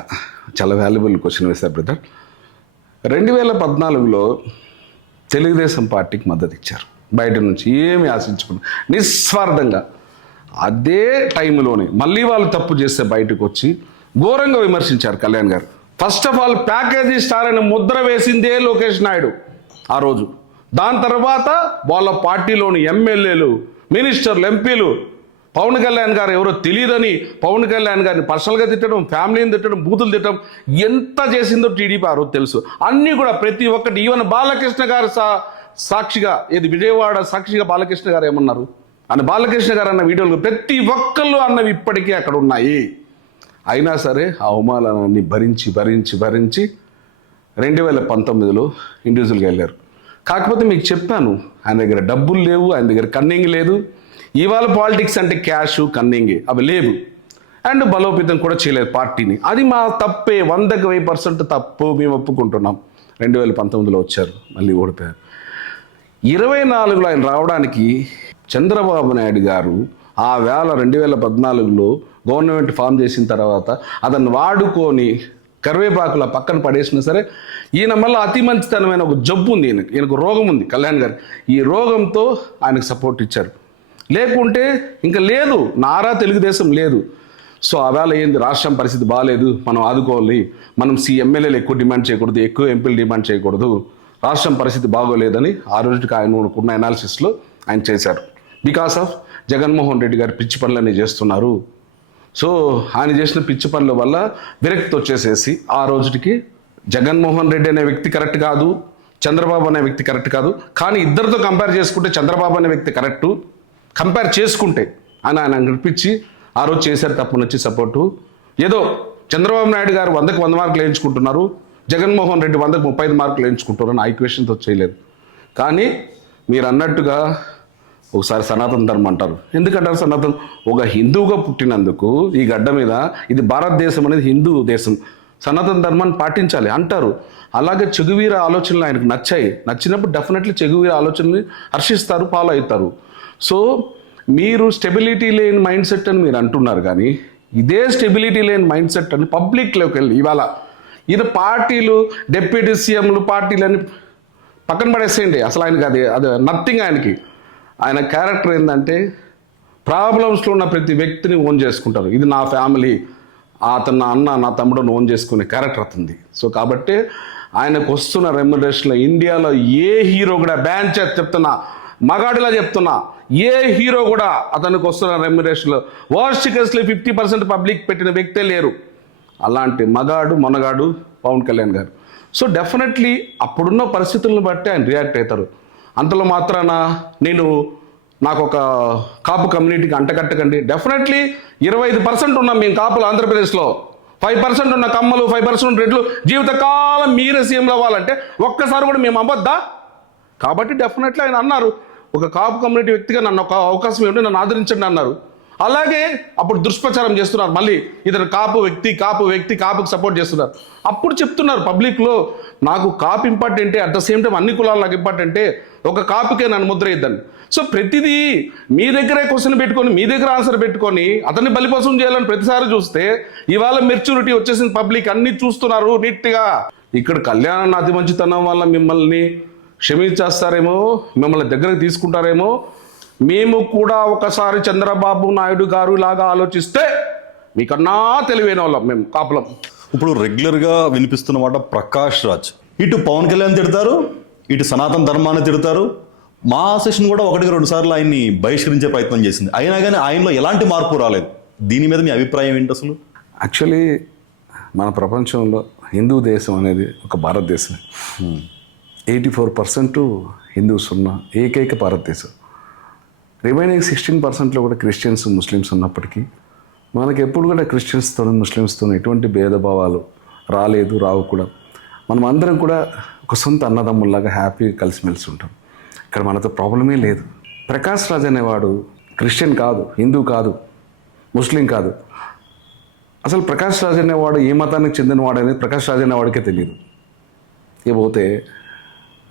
చాలా వాల్యుబుల్ క్వశ్చన్ వేశారు బ్రదర్. 2014లో తెలుగుదేశం పార్టీకి మద్దతు ఇచ్చారు, బయట నుంచి ఏమి ఆశించుకున్నారు, నిస్వార్థంగా. అదే టైంలోనే మళ్ళీ వాళ్ళు తప్పు చేస్తే బయటకు వచ్చి ఘోరంగా విమర్శించారు కళ్యాణ్ గారు. First of all package star అని ముద్ర వేసిందే లోకేష్ నాయుడు ఆ రోజు. దాని తర్వాత వాళ్ళ పార్టీలోని ఎమ్మెల్యేలు, మినిస్టర్లు, ఎంపీలు పవన్ కళ్యాణ్ గారు ఎవరో తెలియదని పవన్ కళ్యాణ్ గారిని పర్సనల్గా తిట్టడం, ఫ్యామిలీని తిట్టడం, బూతులు తిట్టడం, ఎంత చేసిందో టీడీపీ ఆ రోజు తెలుసు. అన్నీ కూడా ప్రతి ఒక్కటి, ఈవెన్ బాలకృష్ణ గారు సాక్షిగా, ఏది విజయవాడ సాక్షిగా బాలకృష్ణ గారు ఏమన్నారు అని బాలకృష్ణ గారు అన్న వీడియోలు ప్రతి ఒక్కళ్ళు అన్నవి ఇప్పటికీ అక్కడ ఉన్నాయి. అయినా సరే ఆ అవమానాన్ని భరించి భరించి భరించి 2019లో ఇండివిజువల్గా వెళ్ళారు. కాకపోతే మీకు చెప్పాను, ఆయన దగ్గర డబ్బులు లేవు, ఆయన దగ్గర కన్నింగ్ లేదు. ఇవాళ పాలిటిక్స్ అంటే క్యాష్, కన్నింగే, అవి లేవు. అండ్ బలోపేతం కూడా చేయలేదు పార్టీని. అది మా తప్పే, 100కి 1000% తప్పు, మేము ఒప్పుకుంటున్నాం. 2019లో వచ్చారు, మళ్ళీ ఓడిపోయారు. 24లో ఆయన రావడానికి చంద్రబాబు నాయుడు గారు ఆ వేళ 2014లో గవర్నమెంట్ ఫామ్ చేసిన తర్వాత అతన్ని వాడుకొని కరివేపాకుల పక్కన పడేసినా సరే, ఈయన మళ్ళీ అతి మంచితనమైన ఒక జబ్బు ఉంది, ఈయనకు రోగం ఉంది కళ్యాణ్ గారు. ఈ రోగంతో ఆయనకు సపోర్ట్ ఇచ్చారు. లేకుంటే ఇంకా లేదు, నారా తెలుగుదేశం లేదు. సో ఆ వేళ ఏంది, రాష్ట్రం పరిస్థితి బాగాలేదు, మనం ఆదుకోవాలి, మనం ఎమ్మెల్యేలు ఎక్కువ డిమాండ్ చేయకూడదు, ఎక్కువ ఎంపీలు డిమాండ్ చేయకూడదు, రాష్ట్రం పరిస్థితి బాగోలేదని ఆ రోజుకి ఆయన ఉన్న అనాలిసిస్లో ఆయన చేశారు. బికాస్ ఆఫ్ జగన్మోహన్ రెడ్డి గారు పిచ్చి పనులన్నీ చేస్తున్నారు. సో ఆయన చేసిన పిచ్చి పనుల వల్ల విరక్తి వచ్చేసేసి ఆ రోజుకి జగన్మోహన్ రెడ్డి అనే వ్యక్తి కరెక్ట్ కాదు, చంద్రబాబు అనే వ్యక్తి కరెక్ట్ కాదు. కానీ ఇద్దరితో కంపేర్ చేసుకుంటే చంద్రబాబు అనే వ్యక్తి కరెక్టు, కంపేర్ చేసుకుంటే ఆయన అనిపించి ఆ రోజు చేశారు తప్పు నుంచి సపోర్టు. ఏదో చంద్రబాబు నాయుడు గారు 100కి 100 మార్కులు వేయించుకుంటున్నారు, జగన్మోహన్ రెడ్డి 100కి 35 మార్కులు వేయించుకుంటున్నారు ఆ ఈక్వేషన్తో చేయలేదు. కానీ మీరు అన్నట్టుగా ఒకసారి సనాతన ధర్మం అంటారు. ఎందుకంటారు సనాతన్? ఒక హిందువుగా పుట్టినందుకు ఈ గడ్డ మీద, ఇది భారతదేశం అనేది హిందూ దేశం, సనాతన ధర్మాన్ని పాటించాలి అంటారు. అలాగే చెగువీర ఆలోచనలు ఆయనకు నచ్చాయి. నచ్చినప్పుడు డెఫినెట్లీ చెగువీర ఆలోచనని హర్షిస్తారు, ఫాలో అవుతారు. సో మీరు స్టెబిలిటీ లేని మైండ్ సెట్ అని మీరు అంటున్నారు, కానీ ఇదే స్టెబిలిటీ లేని మైండ్ సెట్ అని పబ్లిక్లోకి వెళ్ళి ఇవాళ ఈయన పార్టీలు, డిప్యూటీ సీఎంలు, పార్టీలని పక్కన పడేసేయండి. అసలు ఆయనకి అది నథింగ్. ఆయన క్యారెక్టర్ ఏంటంటే ప్రాబ్లమ్స్లో ఉన్న ప్రతి వ్యక్తిని ఓన్ చేసుకుంటారు. ఇది నా ఫ్యామిలీ, అతను నా అన్న, నా తమ్ముడు ఓన్ చేసుకునే క్యారెక్టర్ అవుతుంది. సో కాబట్టి ఆయనకు వస్తున్న రెమ్యునరేషన్లో ఇండియాలో ఏ హీరో కూడా బ్యాన్ చేసి చెప్తున్నా, మగాడిలా చెప్తున్నా, ఏ హీరో కూడా అతనికి వస్తున్న రెమ్యునరేషన్లో వర్స్ట్ కేసులో 50% పబ్లిక్ పెట్టిన వ్యక్తే లేరు. అలాంటి మగాడు మొనగాడు పవన్ కళ్యాణ్ గారు. సో డెఫినెట్లీ అప్పుడున్న పరిస్థితులను బట్టి ఆయన రియాక్ట్ అవుతారు. అంతలో మాత్రాన నాకు ఒక కాపు కమ్యూనిటీకి అంటకట్టకండి. డెఫినెట్లీ 25% ఉన్నాం మేము కాపులు ఆంధ్రప్రదేశ్లో, 5% ఉన్న కమ్మలు, 5% రెడ్లు జీవితకాలం మీరే సీఎంలు అవ్వాలంటే ఒక్కసారి కూడా మేము అవ్వద్దా? కాబట్టి డెఫినెట్లీ ఆయన అన్నారు, ఒక కాపు కమ్యూనిటీ వ్యక్తిగా నన్ను ఒక అవకాశం ఇవ్వండి, నన్ను ఆదరించండి అన్నారు. అలాగే అప్పుడు దుష్ప్రచారం చేస్తున్నారు, మళ్ళీ ఇతను కాపు వ్యక్తి కాపుకి సపోర్ట్ చేస్తున్నారు. అప్పుడు చెప్తున్నారు పబ్లిక్లో, నాకు కాపు ఇంపార్టెంటే, అట్ ద సేమ్ టైం అన్ని కులాలు నాకు ఇంపార్టెంటే, ఒక కాపుకే నన్ను ముద్ర ఇద్దని. సో ప్రతిదీ మీ దగ్గరే క్వశ్చన్ పెట్టుకొని, మీ దగ్గర ఆన్సర్ పెట్టుకొని అతన్ని బలిపసం చేయాలని ప్రతిసారి చూస్తే ఇవాళ మెచ్యూరిటీ వచ్చేసింది, పబ్లిక్ అన్ని చూస్తున్నారు నీట్గా. ఇక్కడ కళ్యాణ్ అతి మంచితనం వల్ల మిమ్మల్ని క్షమించేస్తారేమో, మిమ్మల్ని దగ్గరకు తీసుకుంటారేమో. మేము కూడా ఒకసారి చంద్రబాబు నాయుడు గారు లాగా ఆలోచిస్తే మీకన్నా తెలివైన వాళ్ళం మేము కాపులం. ఇప్పుడు రెగ్యులర్గా వినిపిస్తున్న మాట ప్రకాష్ రాజ్, ఇటు పవన్ కళ్యాణ్ తిడతారు, ఇటు సనాతన ధర్మాన్ని తిడతారు. మా సెషన్ కూడా 1-2 సార్లు ఆయన్ని బహిష్కరించే ప్రయత్నం చేసింది, అయినా కానీ ఆయనలో ఎలాంటి మార్పు రాలేదు. దీని మీద మీ అభిప్రాయం ఏంటి అసలు? యాక్చువల్లీ మన ప్రపంచంలో హిందూ దేశం అనేది ఒక భారతదేశం. 84% హిందూస్ ఉన్న ఏకైక భారతదేశం. రిమైనింగ్ 16%లో కూడా క్రిస్టియన్స్, ముస్లిమ్స్ ఉన్నప్పటికీ మనకి ఎప్పుడు కూడా క్రిస్టియన్స్తో ముస్లిమ్స్తో ఎటువంటి భేదభావాలు రాలేదు, రావు కూడా. మనం అందరం కూడా ఒక సొంత అన్నదమ్ముల్లాగా హ్యాపీగా కలిసిమెలిసి ఉంటాం. ఇక్కడ మనతో ప్రాబ్లమే లేదు. ప్రకాష్ రాజ్ అనేవాడు క్రిస్టియన్ కాదు, హిందూ కాదు, ముస్లిం కాదు. అసలు ప్రకాష్ రాజ్ అనేవాడు ఏ మతానికి చెందినవాడు అనేది ప్రకాష్ రాజ్ అనేవాడికే తెలియదు. ఇకపోతే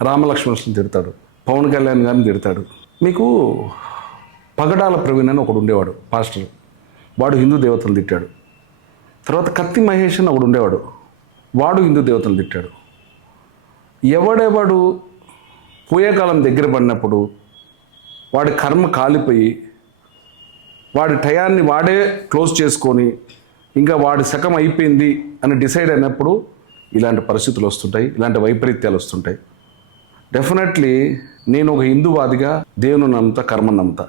రామలక్ష్మణుని తిడతాడు, పవన్ కళ్యాణ్ గారిని తిడతాడు. మీకు పగడాల ప్రవీణ్ అని ఒకడు ఉండేవాడు పాస్టర్, వాడు హిందూ దేవతలు తిట్టాడు. తర్వాత కత్తి మహేష్ అని ఒకడు ఉండేవాడు, వాడు హిందూ దేవతలు తిట్టాడు. ఎవడెవడు పోయే కాలం దగ్గర పడినప్పుడు వాడి కర్మ కాలిపోయి వాడి టయాన్ని వాడే క్లోజ్ చేసుకొని ఇంకా వాడి శకం అయిపోయింది అని డిసైడ్ అయినప్పుడు ఇలాంటి పరిస్థితులు వస్తుంటాయి, ఇలాంటి వైపరీత్యాలు వస్తుంటాయి. డెఫినెట్లీ నేను ఒక హిందూవాదిగా దేవుని నమ్ముతా, కర్మ నమ్ముతా.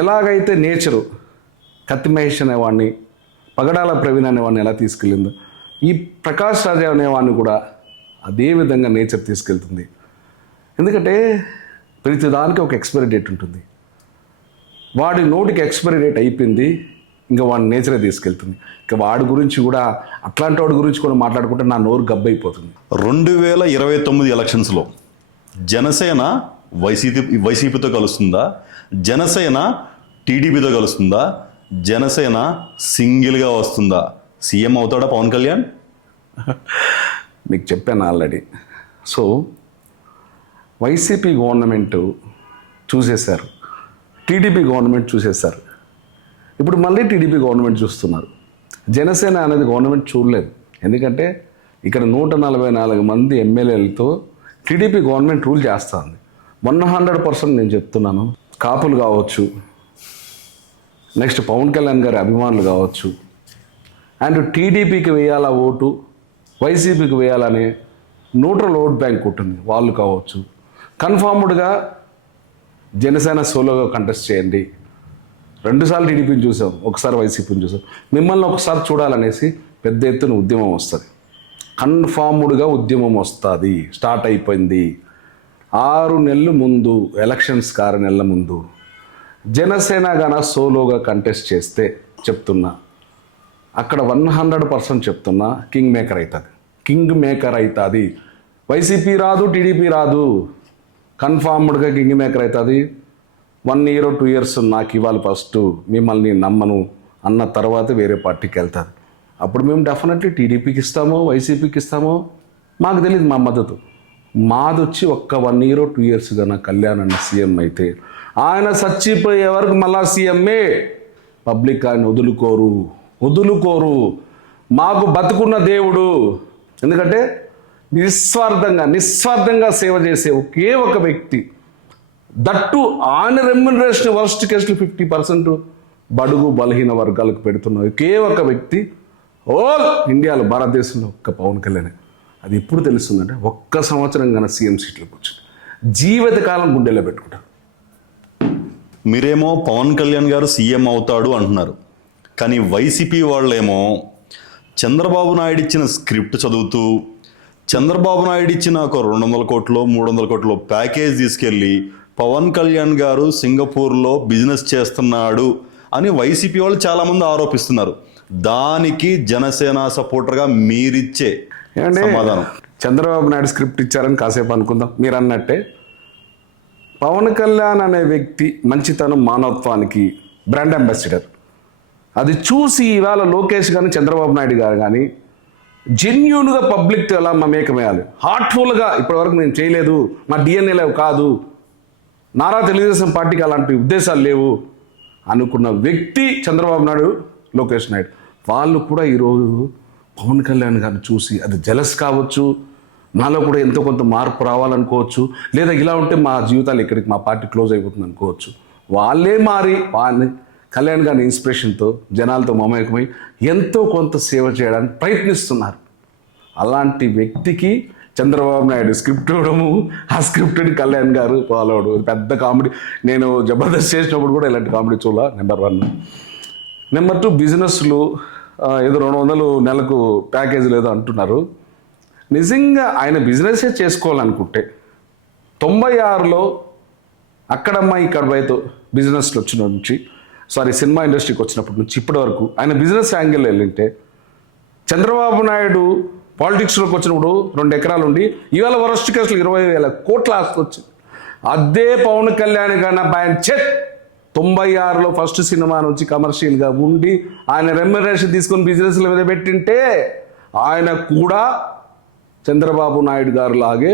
ఎలాగైతే నేచరు కత్తి మహేష్ అనేవాడిని, పగడాల ప్రవీణ్ అనేవాడిని ఎలా తీసుకెళ్ళిందో, ఈ ప్రకాష్ రాజ్ అనేవాడిని కూడా అదే విధంగా నేచర్ తీసుకెళ్తుంది. ఎందుకంటే ప్రతిదానికి ఒక ఎక్స్పైరీ డేట్ ఉంటుంది. వాడి నోటికి ఎక్స్పైరీ డేట్ అయిపోయింది, ఇంకా వాడి నేచరే తీసుకెళ్తుంది. ఇంకా వాడి గురించి కూడా, అట్లాంటి వాడి గురించి కూడా మాట్లాడుకుంటే నా నోరు గబ్బైపోతుంది. 2029 ఎలక్షన్స్లో జనసేన వైసీపీతో కలుస్తుందా, జనసేన టీడీపీతో కలుస్తుందా, జనసేన సింగిల్గా వస్తుందా? సీఎం అవుతాడా పవన్ కళ్యాణ్? మీకు చెప్పాను ఆల్రెడీ. సో వైసీపీ గవర్నమెంట్ చూసేశారు, టీడీపీ గవర్నమెంట్ చూసేశారు. ఇప్పుడు మళ్ళీ టీడీపీ గవర్నమెంట్ చూస్తున్నారు. జనసేన అనేది గవర్నమెంట్ చూడలేదు. ఎందుకంటే ఇక్కడ 144 మంది ఎమ్మెల్యేలతో టీడీపీ గవర్నమెంట్ రూల్ చేస్తుంది. 100% నేను చెప్తున్నాను, కాపులు కావచ్చు, నెక్స్ట్ పవన్ కళ్యాణ్ గారి అభిమానులు కావచ్చు, అండ్ టీడీపీకి వేయాలా ఓటు, వైసీపీకి వేయాలనే న్యూట్రల్ ఓట్ బ్యాంక్ ఉంటుంది, వాళ్ళు కావచ్చు. కన్ఫామ్డ్గా జనసేన సోలోగా కంటెస్ట్ చేయండి. 2 సార్లు టీడీపీని చూసాం, ఒకసారి వైసీపీని చూసాం. మిమ్మల్ని ఒకసారి చూడాలనేసి పెద్ద ఎత్తున ఉద్యమం వస్తుంది. కన్ఫామ్డ్గా ఉద్యమం వస్తుంది, స్టార్ట్ అయిపోయింది. 6 నెలల ముందు, ఎలక్షన్స్ 6 నెలల ముందు జనసేన గాన సోలోగా కంటెస్ట్ చేస్తే చెప్తున్నా, అక్కడ 100% చెప్తున్నా కింగ్ మేకర్ అవుతుంది, కింగ్ మేకర్ అవుతుంది. వైసీపీ రాదు, టీడీపీ రాదు, కన్ఫామ్డ్గా కింగ్ మేకర్ అవుతుంది. 1 year 2 years నాకు ఇవ్వాలి ఫస్ట్, మిమ్మల్ని నమ్మను అన్న తర్వాత వేరే పార్టీకి వెళ్తుంది. అప్పుడు మేము డెఫినెట్లీ టీడీపీకి ఇస్తామో వైసీపీకి ఇస్తామో మాకు తెలియదు. మా మద్దతు మాది వచ్చి ఒక్క 1 year 2 years కన్నా కళ్యాణ్ అన్న సీఎం అయితే ఆయన చచ్చిపోయే వరకు మళ్ళా సీఎంఏ. పబ్లిక్ ఆయన వదులుకోరు. మాకు బతుకున్న దేవుడు. ఎందుకంటే నిస్వార్థంగా సేవ చేసే ఒకే ఒక వ్యక్తి, దట్టు ఆయన రెమ్యునరేషన్ వర్స్ట్ కేసులు 50% బడుగు బలహీన వర్గాలకు పెడుతున్న ఒకే ఒక వ్యక్తి ఓల్ ఇండియాలో, భారతదేశంలో ఒక్క పవన్ కళ్యాణ్. అది ఎప్పుడు తెలుస్తుందంటే 1 సంవత్సరం కన్నా సీఎం సీట్లో కూర్చొని జీవితకాలం గుండెలో పెట్టుకుంటారు. మీరేమో పవన్ కళ్యాణ్ గారు సీఎం అవుతాడు అంటున్నారు, కానీ వైసీపీ వాళ్ళేమో చంద్రబాబు నాయుడు ఇచ్చిన స్క్రిప్ట్ చదువుతూ చంద్రబాబు నాయుడు ఇచ్చిన ఒక 200 కోట్లో 300 కోట్లో ప్యాకేజ్ తీసుకెళ్ళి పవన్ కళ్యాణ్ గారు సింగపూర్లో బిజినెస్ చేస్తున్నాడు అని వైసీపీ వాళ్ళు చాలామంది ఆరోపిస్తున్నారు. దానికి జనసేన సపోర్టర్గా మీరిచ్చే సమాధానం? చంద్రబాబు నాయుడు స్క్రిప్ట్ ఇచ్చారని కాసేపు అనుకుందాం. మీరు అన్నట్టే పవన్ కళ్యాణ్ అనే వ్యక్తి మంచితనం, మానవత్వానికి బ్రాండ్ అంబాసిడర్. అది చూసి ఇవాళ లోకేష్ కానీ చంద్రబాబు నాయుడు గారు కానీ జెన్యూన్గా పబ్లిక్తో ఎలా మమేకమేయాలి, హార్ట్ఫుల్గా ఇప్పటివరకు నేను చేయలేదు, మా డిఎన్ఏలో కాదు, నారా తెలుగుదేశం పార్టీకి అలాంటి ఉద్దేశాలు లేవు అనుకున్న వ్యక్తి చంద్రబాబు నాయుడు, లోకేష్ నాయుడు. వాళ్ళు కూడా ఈరోజు పవన్ కళ్యాణ్ గారిని చూసి అది జలస్ కావచ్చు, నాలో కూడా ఎంతో కొంత మార్పు రావాలనుకోవచ్చు, లేదా ఇలా ఉంటే మా జీవితాలు ఇక్కడికి మా పార్టీ క్లోజ్ అయిపోతుంది అనుకోవచ్చు. వాళ్ళే మారి వాళ్ళని కళ్యాణ్ గారి ఇన్స్పిరేషన్తో జనాలతో మమేకమై ఎంతో కొంత సేవ చేయడానికి ప్రయత్నిస్తున్నారు. అలాంటి వ్యక్తికి చంద్రబాబు నాయుడు స్క్రిప్ట్ ఇవ్వడము, ఆ స్క్రిప్ట్ని కళ్యాణ్ గారు ఫాలో అవడం పెద్ద కామెడీ. నేను జబర్దస్త్ చేసినప్పుడు కూడా ఇలాంటి కామెడీ చూడాల. నెంబర్ 1. నెంబర్ 2, బిజినెస్లు ఏదో 200 నెలకు ప్యాకేజ్ లేదో అంటున్నారు. నిజంగా ఆయన బిజినెసే చేసుకోవాలనుకుంటే 96లో అక్కడమ్మ ఇక్కడ బయట బిజినెస్లో వచ్చిన నుంచి సినిమా ఇండస్ట్రీకి వచ్చినప్పటి నుంచి ఇప్పటి వరకు ఆయన బిజినెస్ యాంగిల్ వెళ్ళింటే, చంద్రబాబు నాయుడు పాలిటిక్స్లోకి వచ్చినప్పుడు 2 ఎకరాలు ఉండి ఇవాళ వరస్ట్ కేసులు 20,000 కోట్ల ఆస్తి వచ్చింది. అదే పవన్ కళ్యాణ్ గారిన బ్యాన్ చెక్ 96లో ఫస్ట్ సినిమా నుంచి కమర్షియల్గా ఉండి ఆయన రెమ్యునరేషన్ తీసుకొని బిజినెస్ల మీద పెట్టింటే ఆయన కూడా చంద్రబాబు నాయుడు గారు లాగే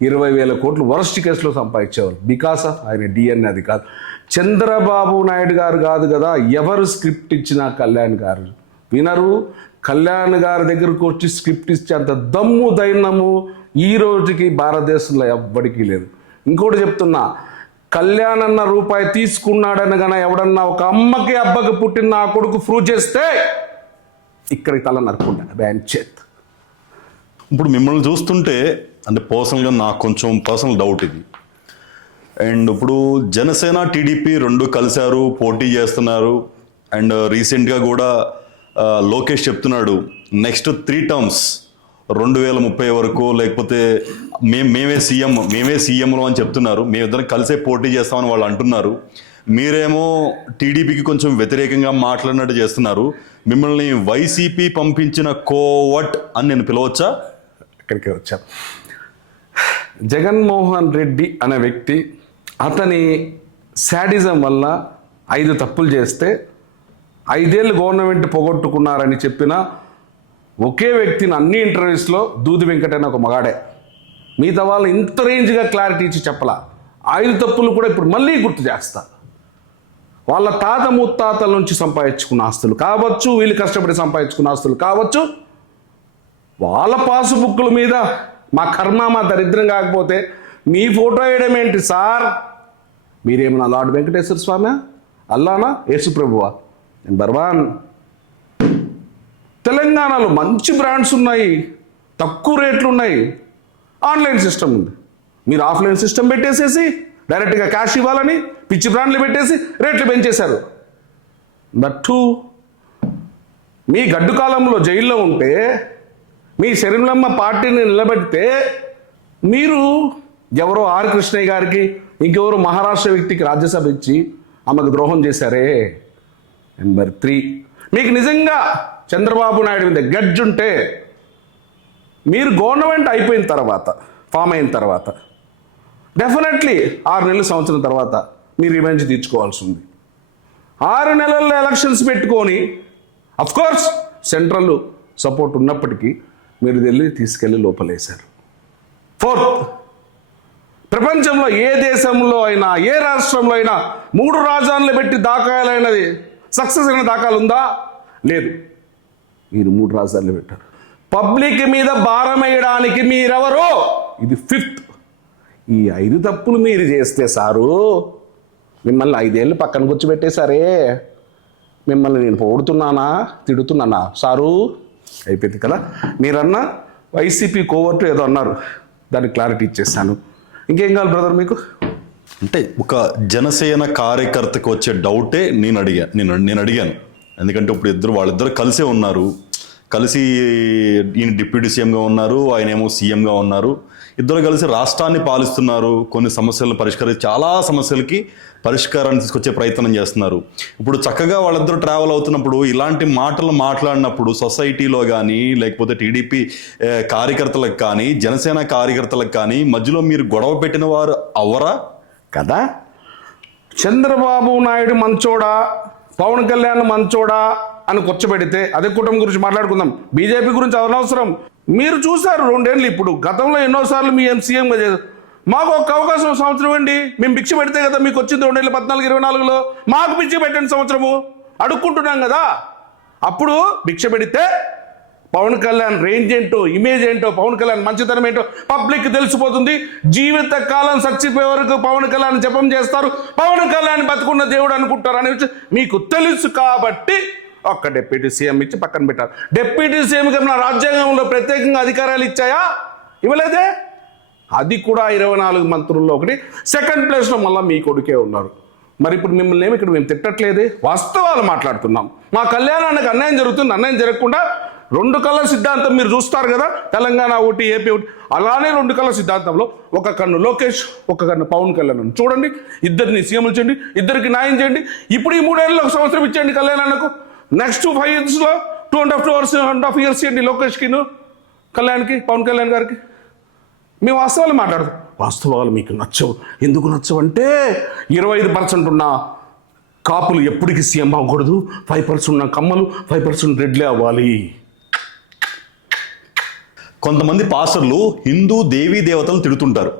20,000 కోట్లు వరస్ట్ కేసులో సంపాదించేవారు. బికాస్ ఆఫ్ ఆయన డిఎన్ఏ. అది కాదు, చంద్రబాబు నాయుడు గారు కాదు కదా ఎవరు స్క్రిప్ట్ ఇచ్చినా కళ్యాణ్ గారు వినరు. కళ్యాణ్ గారి దగ్గరకు వచ్చి స్క్రిప్ట్ ఇచ్చేంత దమ్ము ధైర్యము ఈ రోజుకి భారతదేశంలో ఎవ్వడికి లేదు. ఇంకోటి చెప్తున్నా, కళ్యాణ్ అన్న రూపాయి తీసుకున్నాడనగానే ఎవడన్నా ఒక అమ్మకి అబ్బకి పుట్టిన నా కొడుకు ప్రూవ్ చేస్తే ఇక్కడికి తల నరుకుంటా బ్యాన్ చేత్. ఇప్పుడు మిమ్మల్ని చూస్తుంటే అంటే పర్సనల్గా నాకు కొంచెం పర్సనల్ డౌట్ ఇది. అండ్ ఇప్పుడు జనసేన టీడీపీ 2 కలిశారు, పోటీ చేస్తున్నారు. అండ్ రీసెంట్గా కూడా లోకేష్ చెప్తున్నాడు నెక్స్ట్ 3 టర్మ్స్ 2030 వరకు లేకపోతే మేమే సీఎంలో అని చెప్తున్నారు. మేమిద్దరం కలిసే పోటీ చేస్తామని వాళ్ళు అంటున్నారు. మీరేమో టీడీపీకి కొంచెం వ్యతిరేకంగా మాట్లాడినట్టు చేస్తున్నారు. మిమ్మల్ని వైసీపీ పంపించిన కోవట్ అని నేను పిలవచ్చా? ఇక్కడికే వచ్చా. జగన్మోహన్ రెడ్డి అనే వ్యక్తి అతని శాడిజం వల్ల 5 తప్పులు చేస్తే 5 ఏళ్ళు గవర్నమెంట్ పోగొట్టుకున్నారని చెప్పిన ఒకే వ్యక్తిని అన్ని ఇంటర్వ్యూస్లో దూది వెంకటైన ఒక మగాడే. మిగతా వాళ్ళు ఇంత రేంజ్గా క్లారిటీ ఇచ్చి చెప్పలా. 5 తప్పులు కూడా ఇప్పుడు మళ్ళీ గుర్తు చేస్తా. వాళ్ళ తాత ముత్తాతల నుంచి సంపాదించుకున్న ఆస్తులు కావచ్చు, వీళ్ళు కష్టపడి సంపాదించుకున్న ఆస్తులు కావచ్చు, వాళ్ళ పాసుబుక్కుల మీద మా కర్మ మా దరిద్రం కాకపోతే మీ ఫోటో వేయడం ఏంటి సార్? మీరేమన్నా లార్డ్ వెంకటేశ్వర స్వామి, అల్లానా, యేసుప్రభువా? నెంబర్ 1, తెలంగాణలో మంచి బ్రాండ్స్ ఉన్నాయి, తక్కువ రేట్లు ఉన్నాయి, ఆన్లైన్ సిస్టమ్ ఉంది. మీరు ఆఫ్లైన్ సిస్టమ్ పెట్టేసేసి డైరెక్ట్గా క్యాష్ ఇవ్వాలని పిచ్చి బ్రాండ్లు పెట్టేసి రేట్లు పెంచేశారు. నెంబర్ 2, మీ గడ్డు కాలంలో జైల్లో ఉంటే మీ శరీరంలమ్మ పార్టీని నిలబెడితే మీరు ఎవరో ఆర్ కృష్ణయ్య గారికి ఇంకెవరో మహారాష్ట్ర వ్యక్తికి రాజ్యసభ ఇచ్చి ఆమెకు ద్రోహం చేశారే. నెంబర్ 3, మీకు నిజంగా చంద్రబాబు నాయుడు మీద గడ్జ్ ఉంటే మీరు గవర్నమెంట్ అయిపోయిన తర్వాత ఫామ్ అయిన తర్వాత డెఫినెట్లీ 6 నెలలు సంవత్సరం తర్వాత మీరు రివెంజ్ తీర్చుకోవాల్సి ఉంది. 6 నెలల్లో ఎలక్షన్స్ పెట్టుకొని అఫ్కోర్స్ సెంట్రల్ సపోర్ట్ ఉన్నప్పటికీ మీరు తీసుకెళ్ళి లోపలేశారు. 4th, ప్రపంచంలో ఏ దేశంలో అయినా ఏ రాష్ట్రంలో అయినా 3 రాజధానులు పెట్టి దాఖలైనది సక్సెస్ అయిన దాఖలు ఉందా? లేదు. మీరు 3 రాజధానులు పెట్టారు. పబ్లిక్ మీద భారం వేయడానికి మీరెవరు? ఇది 5th. ఈ 5 తప్పులు మీరు చేస్తే సారు మిమ్మల్ని 5 ఏళ్ళు పక్కన కూర్చోబెట్టేశారే. మిమ్మల్ని నేను పొగుడుతున్నానా తిడుతున్నానా సారు? అయిపోయింది కదా. మీరన్నా వైసీపీ కోవర్టు ఏదో అన్నారు, దానికి క్లారిటీ ఇచ్చేస్తాను. ఇంకేం కావాలి బ్రదర్ మీకు? అంటే ఒక జనసేన కార్యకర్తకు వచ్చే డౌటే నేను అడిగాను. ఎందుకంటే ఇప్పుడు వాళ్ళిద్దరు కలిసే ఉన్నారు. కలిసి ఈయన డిప్యూటీ సీఎంగా ఉన్నారు, ఆయన ఏమో సీఎంగా ఉన్నారు. ఇద్దరు కలిసి రాష్ట్రాన్ని పాలిస్తున్నారు. కొన్ని సమస్యలను చాలా సమస్యలకి పరిష్కారాన్ని తీసుకొచ్చే ప్రయత్నం చేస్తున్నారు. ఇప్పుడు చక్కగా వాళ్ళిద్దరూ ట్రావెల్ అవుతున్నప్పుడు ఇలాంటి మాటలు మాట్లాడినప్పుడు సొసైటీలో కానీ లేకపోతే టీడీపీ కార్యకర్తలకు కానీ జనసేన కార్యకర్తలకు కానీ మధ్యలో మీరు గొడవ పెట్టిన వారు అవరా కదా? చంద్రబాబు నాయుడు మంచోడా, పవన్ కళ్యాణ్ మంచోడా అని కూర్చోబెడితే అదే కుటుంబం గురించి మాట్లాడుకుందాం. బీజేపీ గురించి అనవసరం. మీరు చూశారు 2 ఏళ్ళు. ఇప్పుడు గతంలో ఎన్నోసార్లు మీ సీఎంగా చేశారు. మాకు ఒక అవకాశం సంవత్సరం అండి, మేము భిక్ష పెడితే కదా మీకు వచ్చింది 2014, 24లో. మాకు భిక్ష పెట్టండి సంవత్సరము అడుక్కుంటున్నాం కదా. అప్పుడు భిక్ష పెడితే పవన్ కళ్యాణ్ రేంజ్ ఏంటో, ఇమేజ్ ఏంటో, పవన్ కళ్యాణ్ మంచితనం ఏంటో పబ్లిక్ తెలిసిపోతుంది. జీవిత కాలం చచ్చిపోయే వరకు పవన్ కళ్యాణ్ జపం చేస్తారు, పవన్ కళ్యాణ్ బతుకున్న దేవుడు అనుకుంటారు అనే విషయం మీకు తెలుసు. కాబట్టి ఒక్క డిప్యూటీ సీఎం ఇచ్చి పక్కన పెట్టారు. డిప్యూటీ సీఎం కన్నా రాజ్యాంగంలో ప్రత్యేకంగా అధికారాలు ఇచ్చాయా? ఇవ్వలేదే. అది కూడా 24 మంత్రుల్లో ఒకటి. సెకండ్ ప్లేస్లో మళ్ళీ మీ కొడుకే ఉన్నారు. మరి ఇప్పుడు మిమ్మల్ని ఏమి ఇక్కడ మేము తిట్టట్లేదే, వాస్తవాలు మాట్లాడుతున్నాం. మా కళ్యాణానికి అన్యాయం జరుగుతుంది. అన్యాయం జరగకుండా 2 కళ్ళ సిద్ధాంతం మీరు చూస్తారు కదా, తెలంగాణ ఒకటి, ఏపీ ఒకటి. అలానే 2 కళ్ళ సిద్ధాంతంలో ఒక కన్ను లోకేష్, ఒక కన్ను పవన్ కళ్యాణ్ చూడండి. ఇద్దరిని సీఎంలు చేయండి, ఇద్దరికి న్యాయం చేయండి. ఇప్పుడు ఈ 3 ఏళ్ళలో 1 సంవత్సరం ఇచ్చేయండి కళ్యాణానికి. నెక్స్ట్ 5 yearsలో 2.5 years చేయండి లోకేష్కి, కళ్యాణ్కి, పవన్ కళ్యాణ్ గారికి. మేము వాస్తవాలు మాట్లాడతాం. వాస్తవాలు మీకు నచ్చవు. ఎందుకు నచ్చవు అంటే 25% ఉన్న కాపులు ఎప్పటికీ సీఎం అవ్వకూడదు, 5% ఉన్న కమ్మలు 5% రెడ్లే అవ్వాలి. కొంతమంది పాస్టర్లు హిందూ దేవీ దేవతలు తిడుతుంటారు.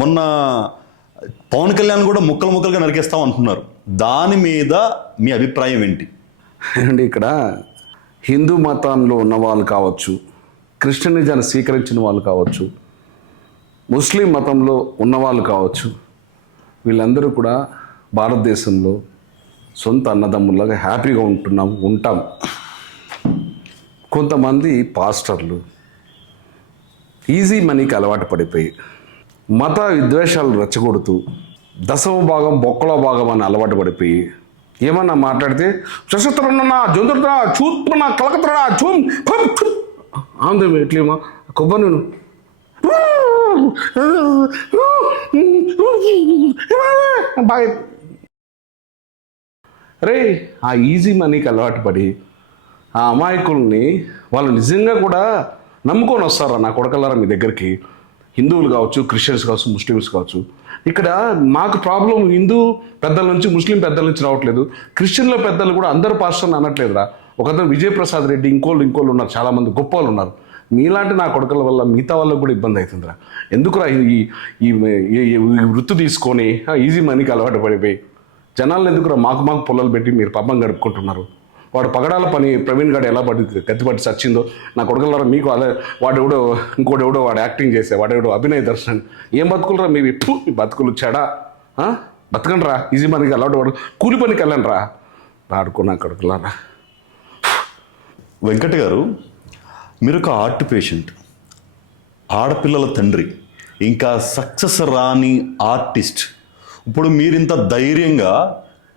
మొన్న పవన్ కళ్యాణ్ కూడా ముక్కలు ముక్కలుగా నరికేస్తాం అంటున్నారు. దాని మీద మీ అభిప్రాయం ఏంటి? అండి, ఇక్కడ హిందూ మతంలో ఉన్న వాళ్ళు కావచ్చు, క్రిస్టియనిజాన్ని స్వీకరించిన వాళ్ళు కావచ్చు, ముస్లిం మతంలో ఉన్నవాళ్ళు కావచ్చు, వీళ్ళందరూ కూడా భారతదేశంలో సొంత అన్నదమ్ములాగా హ్యాపీగా ఉంటాం. కొంతమంది పాస్టర్లు ఈజీ మనీకి అలవాటు పడిపోయి మత విద్వేషాలు రెచ్చగొడుతూ 10వ భాగం బొక్కలో భాగం అని అలవాటు పడిపోయి ఏమన్నా మాట్లాడితే సశస్త్రన్నా జంతురా చూపునా కలకత్రా చూమ్ ఆంధ్ర ఎట్లేమా కొబ్బరి నేను బాయ్ రే. ఆ ఈజీ మనీకి అలవాటు పడి ఆ అమాయకుల్ని వాళ్ళు నిజంగా కూడా నమ్ముకొని వస్తారా నా కొడకల్లారా మీ దగ్గరికి? హిందువులు కావచ్చు, క్రిస్టియన్స్ కావచ్చు, ముస్లిమ్స్ కావచ్చు. ఇక్కడ మాకు ప్రాబ్లం హిందూ పెద్దల నుంచి, ముస్లిం పెద్దల నుంచి రావట్లేదు. క్రిస్టియన్ల పెద్దలు కూడా అందరు పాస్టర్ని అనట్లేదురా. ఒకతను విజయప్రసాద్ రెడ్డి, ఇంకోళ్ళు ఉన్నారు, చాలామంది గొప్ప వాళ్ళు ఉన్నారు. మీలాంటి నా కొడుకుల వల్ల మిగతా వాళ్ళకు కూడా ఇబ్బంది అవుతుందిరా. ఎందుకురా ఈ వృత్తి తీసుకొని ఈజీ మనీకి అలవాటు పడిపోయి జనాలను ఎందుకురా మాకు పొలాలు పెట్టి మీరు పాపం గడుపుకుంటున్నారు? వాడు పగడాల పని ప్రవీణ్ గారు ఎలా కత్తిపట్టి చచ్చిందో నా కొడుకులారా మీకు అదే వాడెవడో ఇంకోటెవడో వాడు యాక్టింగ్ చేసే వాడెవడో అభినయ దర్శన్. ఏం బతుకులరా మీ బతుకులు చెడా? బతకండి రా, ఈజీ మనీకి అలవాటు పడు, కూలి పనికి వెళ్ళండి రా, వాడుకో నా కొడుకులారా. వెంకట గారు, మీరు ఒక హార్ట్ పేషెంట్, ఆడపిల్లల తండ్రి, ఇంకా సక్సెస్ రాని ఆర్టిస్ట్. ఇప్పుడు మీరింత ధైర్యంగా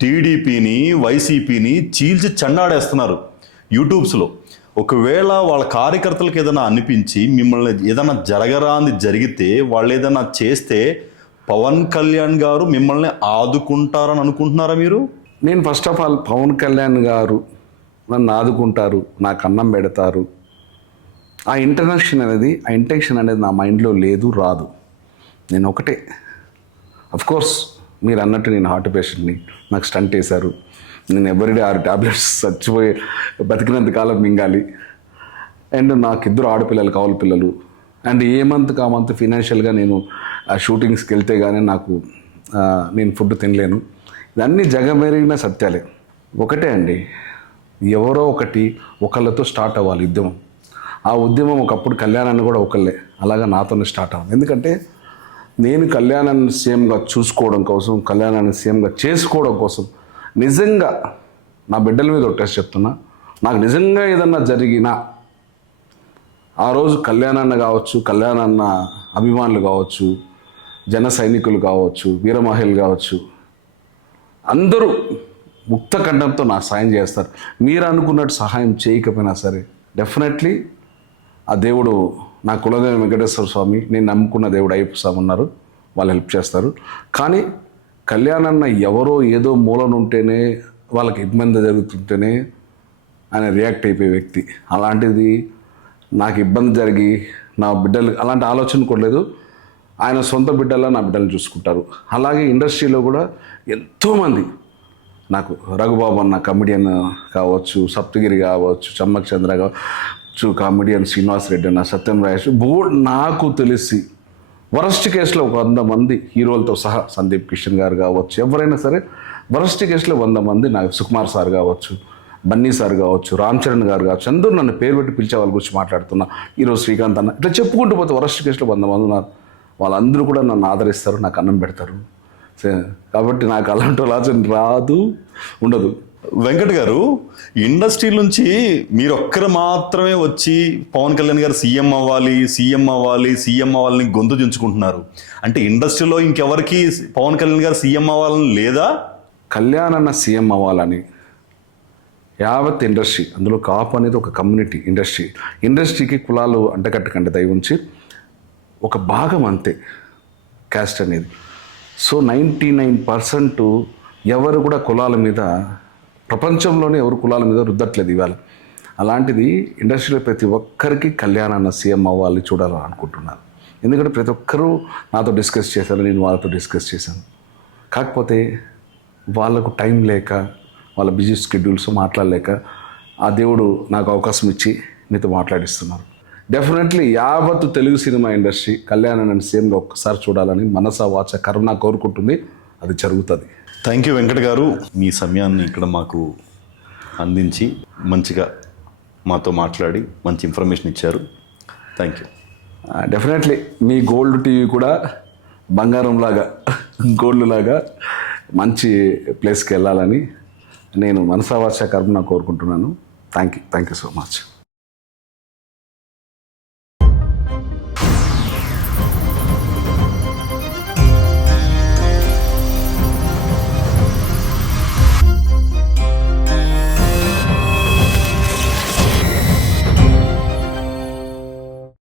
టీడీపీని, వైసీపీని చీల్చి చెండాడేస్తున్నారు యూట్యూబ్స్లో. ఒకవేళ వాళ్ళ కార్యకర్తలకు ఏదైనా అనిపించి మిమ్మల్ని ఏదైనా జరగరాంది జరిగితే, వాళ్ళు ఏదైనా చేస్తే పవన్ కళ్యాణ్ గారు మిమ్మల్ని ఆదుకుంటారని అనుకుంటున్నారా మీరు? నేను first of all Pavan Kalyan garu నన్ను ఆదుకుంటారు, నాకు అన్నం పెడతారు, ఆ ఇంటెన్షన్ అనేది నా మైండ్లో లేదు, రాదు. నేను ఒకటే, అఫ్కోర్స్ మీరు అన్నట్టు నేను హార్ట్ పేషెంట్ని, నాకు స్టంట్ వేశారు, నేను ఎవ్రీడే 6 టాబ్లెట్స్ చచ్చిపోయి బతికినంత కాలం మింగాలి. అండ్ నాకు 2 ఆడపిల్లలు, కావాలి పిల్లలు. అండ్ ఏ మంత్కి ఆ మంత్ ఫినాన్షియల్గా నేను ఆ షూటింగ్స్కి వెళ్తే కానీ నేను ఫుడ్ తినలేను. ఇవన్నీ జగమెరిగిన సత్యాలే. ఒకటే అండి, ఎవరో ఒకళ్ళతో స్టార్ట్ అవ్వాలి ఉద్యమం. ఆ ఉద్యమం ఒకప్పుడు కళ్యాణాన్ని కూడా ఒకళ్ళే, అలాగా నాతోనే స్టార్ట్ అవ్వాలి. ఎందుకంటే నేను కళ్యాణాన్ని సీఎంగా చూసుకోవడం కోసం, కళ్యాణాన్ని సీఎంగా చేసుకోవడం కోసం నిజంగా నా బిడ్డల మీద ఒట్టేసి చెప్తున్నా, నాకు నిజంగా ఏదన్నా జరిగినా ఆ రోజు కళ్యాణాన్న కావచ్చు, కళ్యాణాన్న అభిమానులు కావచ్చు, జన సైనికులు కావచ్చు, వీరమహిళలు కావచ్చు, అందరూ ముక్త కంఠంతో నాకు సాయం చేస్తారు. మీరు అనుకున్నట్టు సహాయం చేయకపోయినా సరే డెఫినెట్లీ ఆ దేవుడు, నా కులదేవి వెంకటేశ్వర స్వామి, నేను నమ్ముకున్న దేవుడు అయ్యప్ప స్వామి ఉన్నారు, వాళ్ళు హెల్ప్ చేస్తారు. కానీ కళ్యాణన్న ఎవరో ఏదో మూలనుంటేనే, వాళ్ళకి ఇబ్బంది జరుగుతుంటేనే ఆయన రియాక్ట్ అయిపోయే వ్యక్తి. అలాంటిది నాకు ఇబ్బంది జరిగి నా బిడ్డలు అలాంటి ఆలోచన కూడా లేదు. ఆయన సొంత బిడ్డలా నా బిడ్డలు చూసుకుంటారు. అలాగే ఇండస్ట్రీలో కూడా ఎంతోమంది, నాకు రఘుబాబు అన్న కమెడియన్ కావచ్చు, సప్తగిరి కావచ్చు, చమ్మక్ చంద్ర కావచ్చు, కామెడియన్ శ్రీనివాస్ రెడ్డి అన్న, సత్యం రాయేష్, నాకు తెలిసి వరస్ట్ కేసులో 100 మంది హీరోలతో సహా, సందీప్ కిషన్ గారు కావచ్చు, ఎవరైనా సరే వరస్ట్ కేసులో 100 మంది, నాకు సుకుమార్ సార్ కావచ్చు, బన్నీ సార్ కావచ్చు, రామ్ చరణ్ గారు కావచ్చు, అందరూ నన్ను పేరు పెట్టి పిలిచే వాళ్ళ గురించి మాట్లాడుతున్నా. ఈరోజు శ్రీకాంత్ అన్న, ఇట్లా చెప్పుకుంటూ పోతే వరస్ట్ కేసులో 100 మంది ఉన్నారు. వాళ్ళందరూ కూడా నన్ను ఆదరిస్తారు, నాకు అన్నం పెడతారు. కాబట్టి నాకు అలాంటి ఆలోచన రాదు, ఉండదు. వెంకట్ గారు, ఇండస్ట్రీ నుంచి మీరు ఒక్కరు మాత్రమే వచ్చి పవన్ కళ్యాణ్ గారు సీఎం అవ్వాలని గొంతు దించుకుంటున్నారు. అంటే ఇండస్ట్రీలో ఇంకెవరికి పవన్ కళ్యాణ్ గారు సీఎం అవ్వాలని లేదా? కళ్యాణ్ అన్న సీఎం అవ్వాలని యావత్ ఇండస్ట్రీ, అందులో కాపు అనేది ఒక కమ్యూనిటీ ఇండస్ట్రీకి కులాలు అంటకట్టకంటే దయ ఉంచి ఒక భాగం అంతే క్యాస్ట్ అనేది. సో 99% ఎవరు కూడా కులాల మీద, ప్రపంచంలోనే ఎవరు కులాల మీద రుద్దట్లేదు ఇవాళ. అలాంటిది ఇండస్ట్రీలో ప్రతి ఒక్కరికి కళ్యాణ్ అన్న సీఎం అవ్వాలి, చూడాలని అనుకుంటున్నారు. ఎందుకంటే ప్రతి ఒక్కరూ నాతో డిస్కస్ చేశారు, నేను వాళ్ళతో డిస్కస్ చేశాను. కాకపోతే వాళ్ళకు టైం లేక, వాళ్ళ బిజీ షెడ్యూల్స్ మాట్లాడలేక ఆ దేవుడు నాకు అవకాశం ఇచ్చి మీతో మాట్లాడిస్తున్నారు. డెఫినెట్లీ యావత్ తెలుగు సినిమా ఇండస్ట్రీ కళ్యాణ్ అన్న సీఎంగా ఒక్కసారి చూడాలని మనసా వాచ కరుణ కోరుకుంటుంది. అది జరుగుతుంది. థ్యాంక్ యూ వెంకట్ గారు, మీ సమయాన్ని ఇక్కడ మాకు అందించి మంచిగా మాతో మాట్లాడి మంచి ఇన్ఫర్మేషన్ ఇచ్చారు. Thank you. Definitely me gold TV కూడా బంగారం లాగా, గోల్డ్ లాగా మంచి ప్లేస్కి వెళ్ళాలని నేను మనసా వాచ కరుణ కోరుకుంటున్నాను. Thank you so much.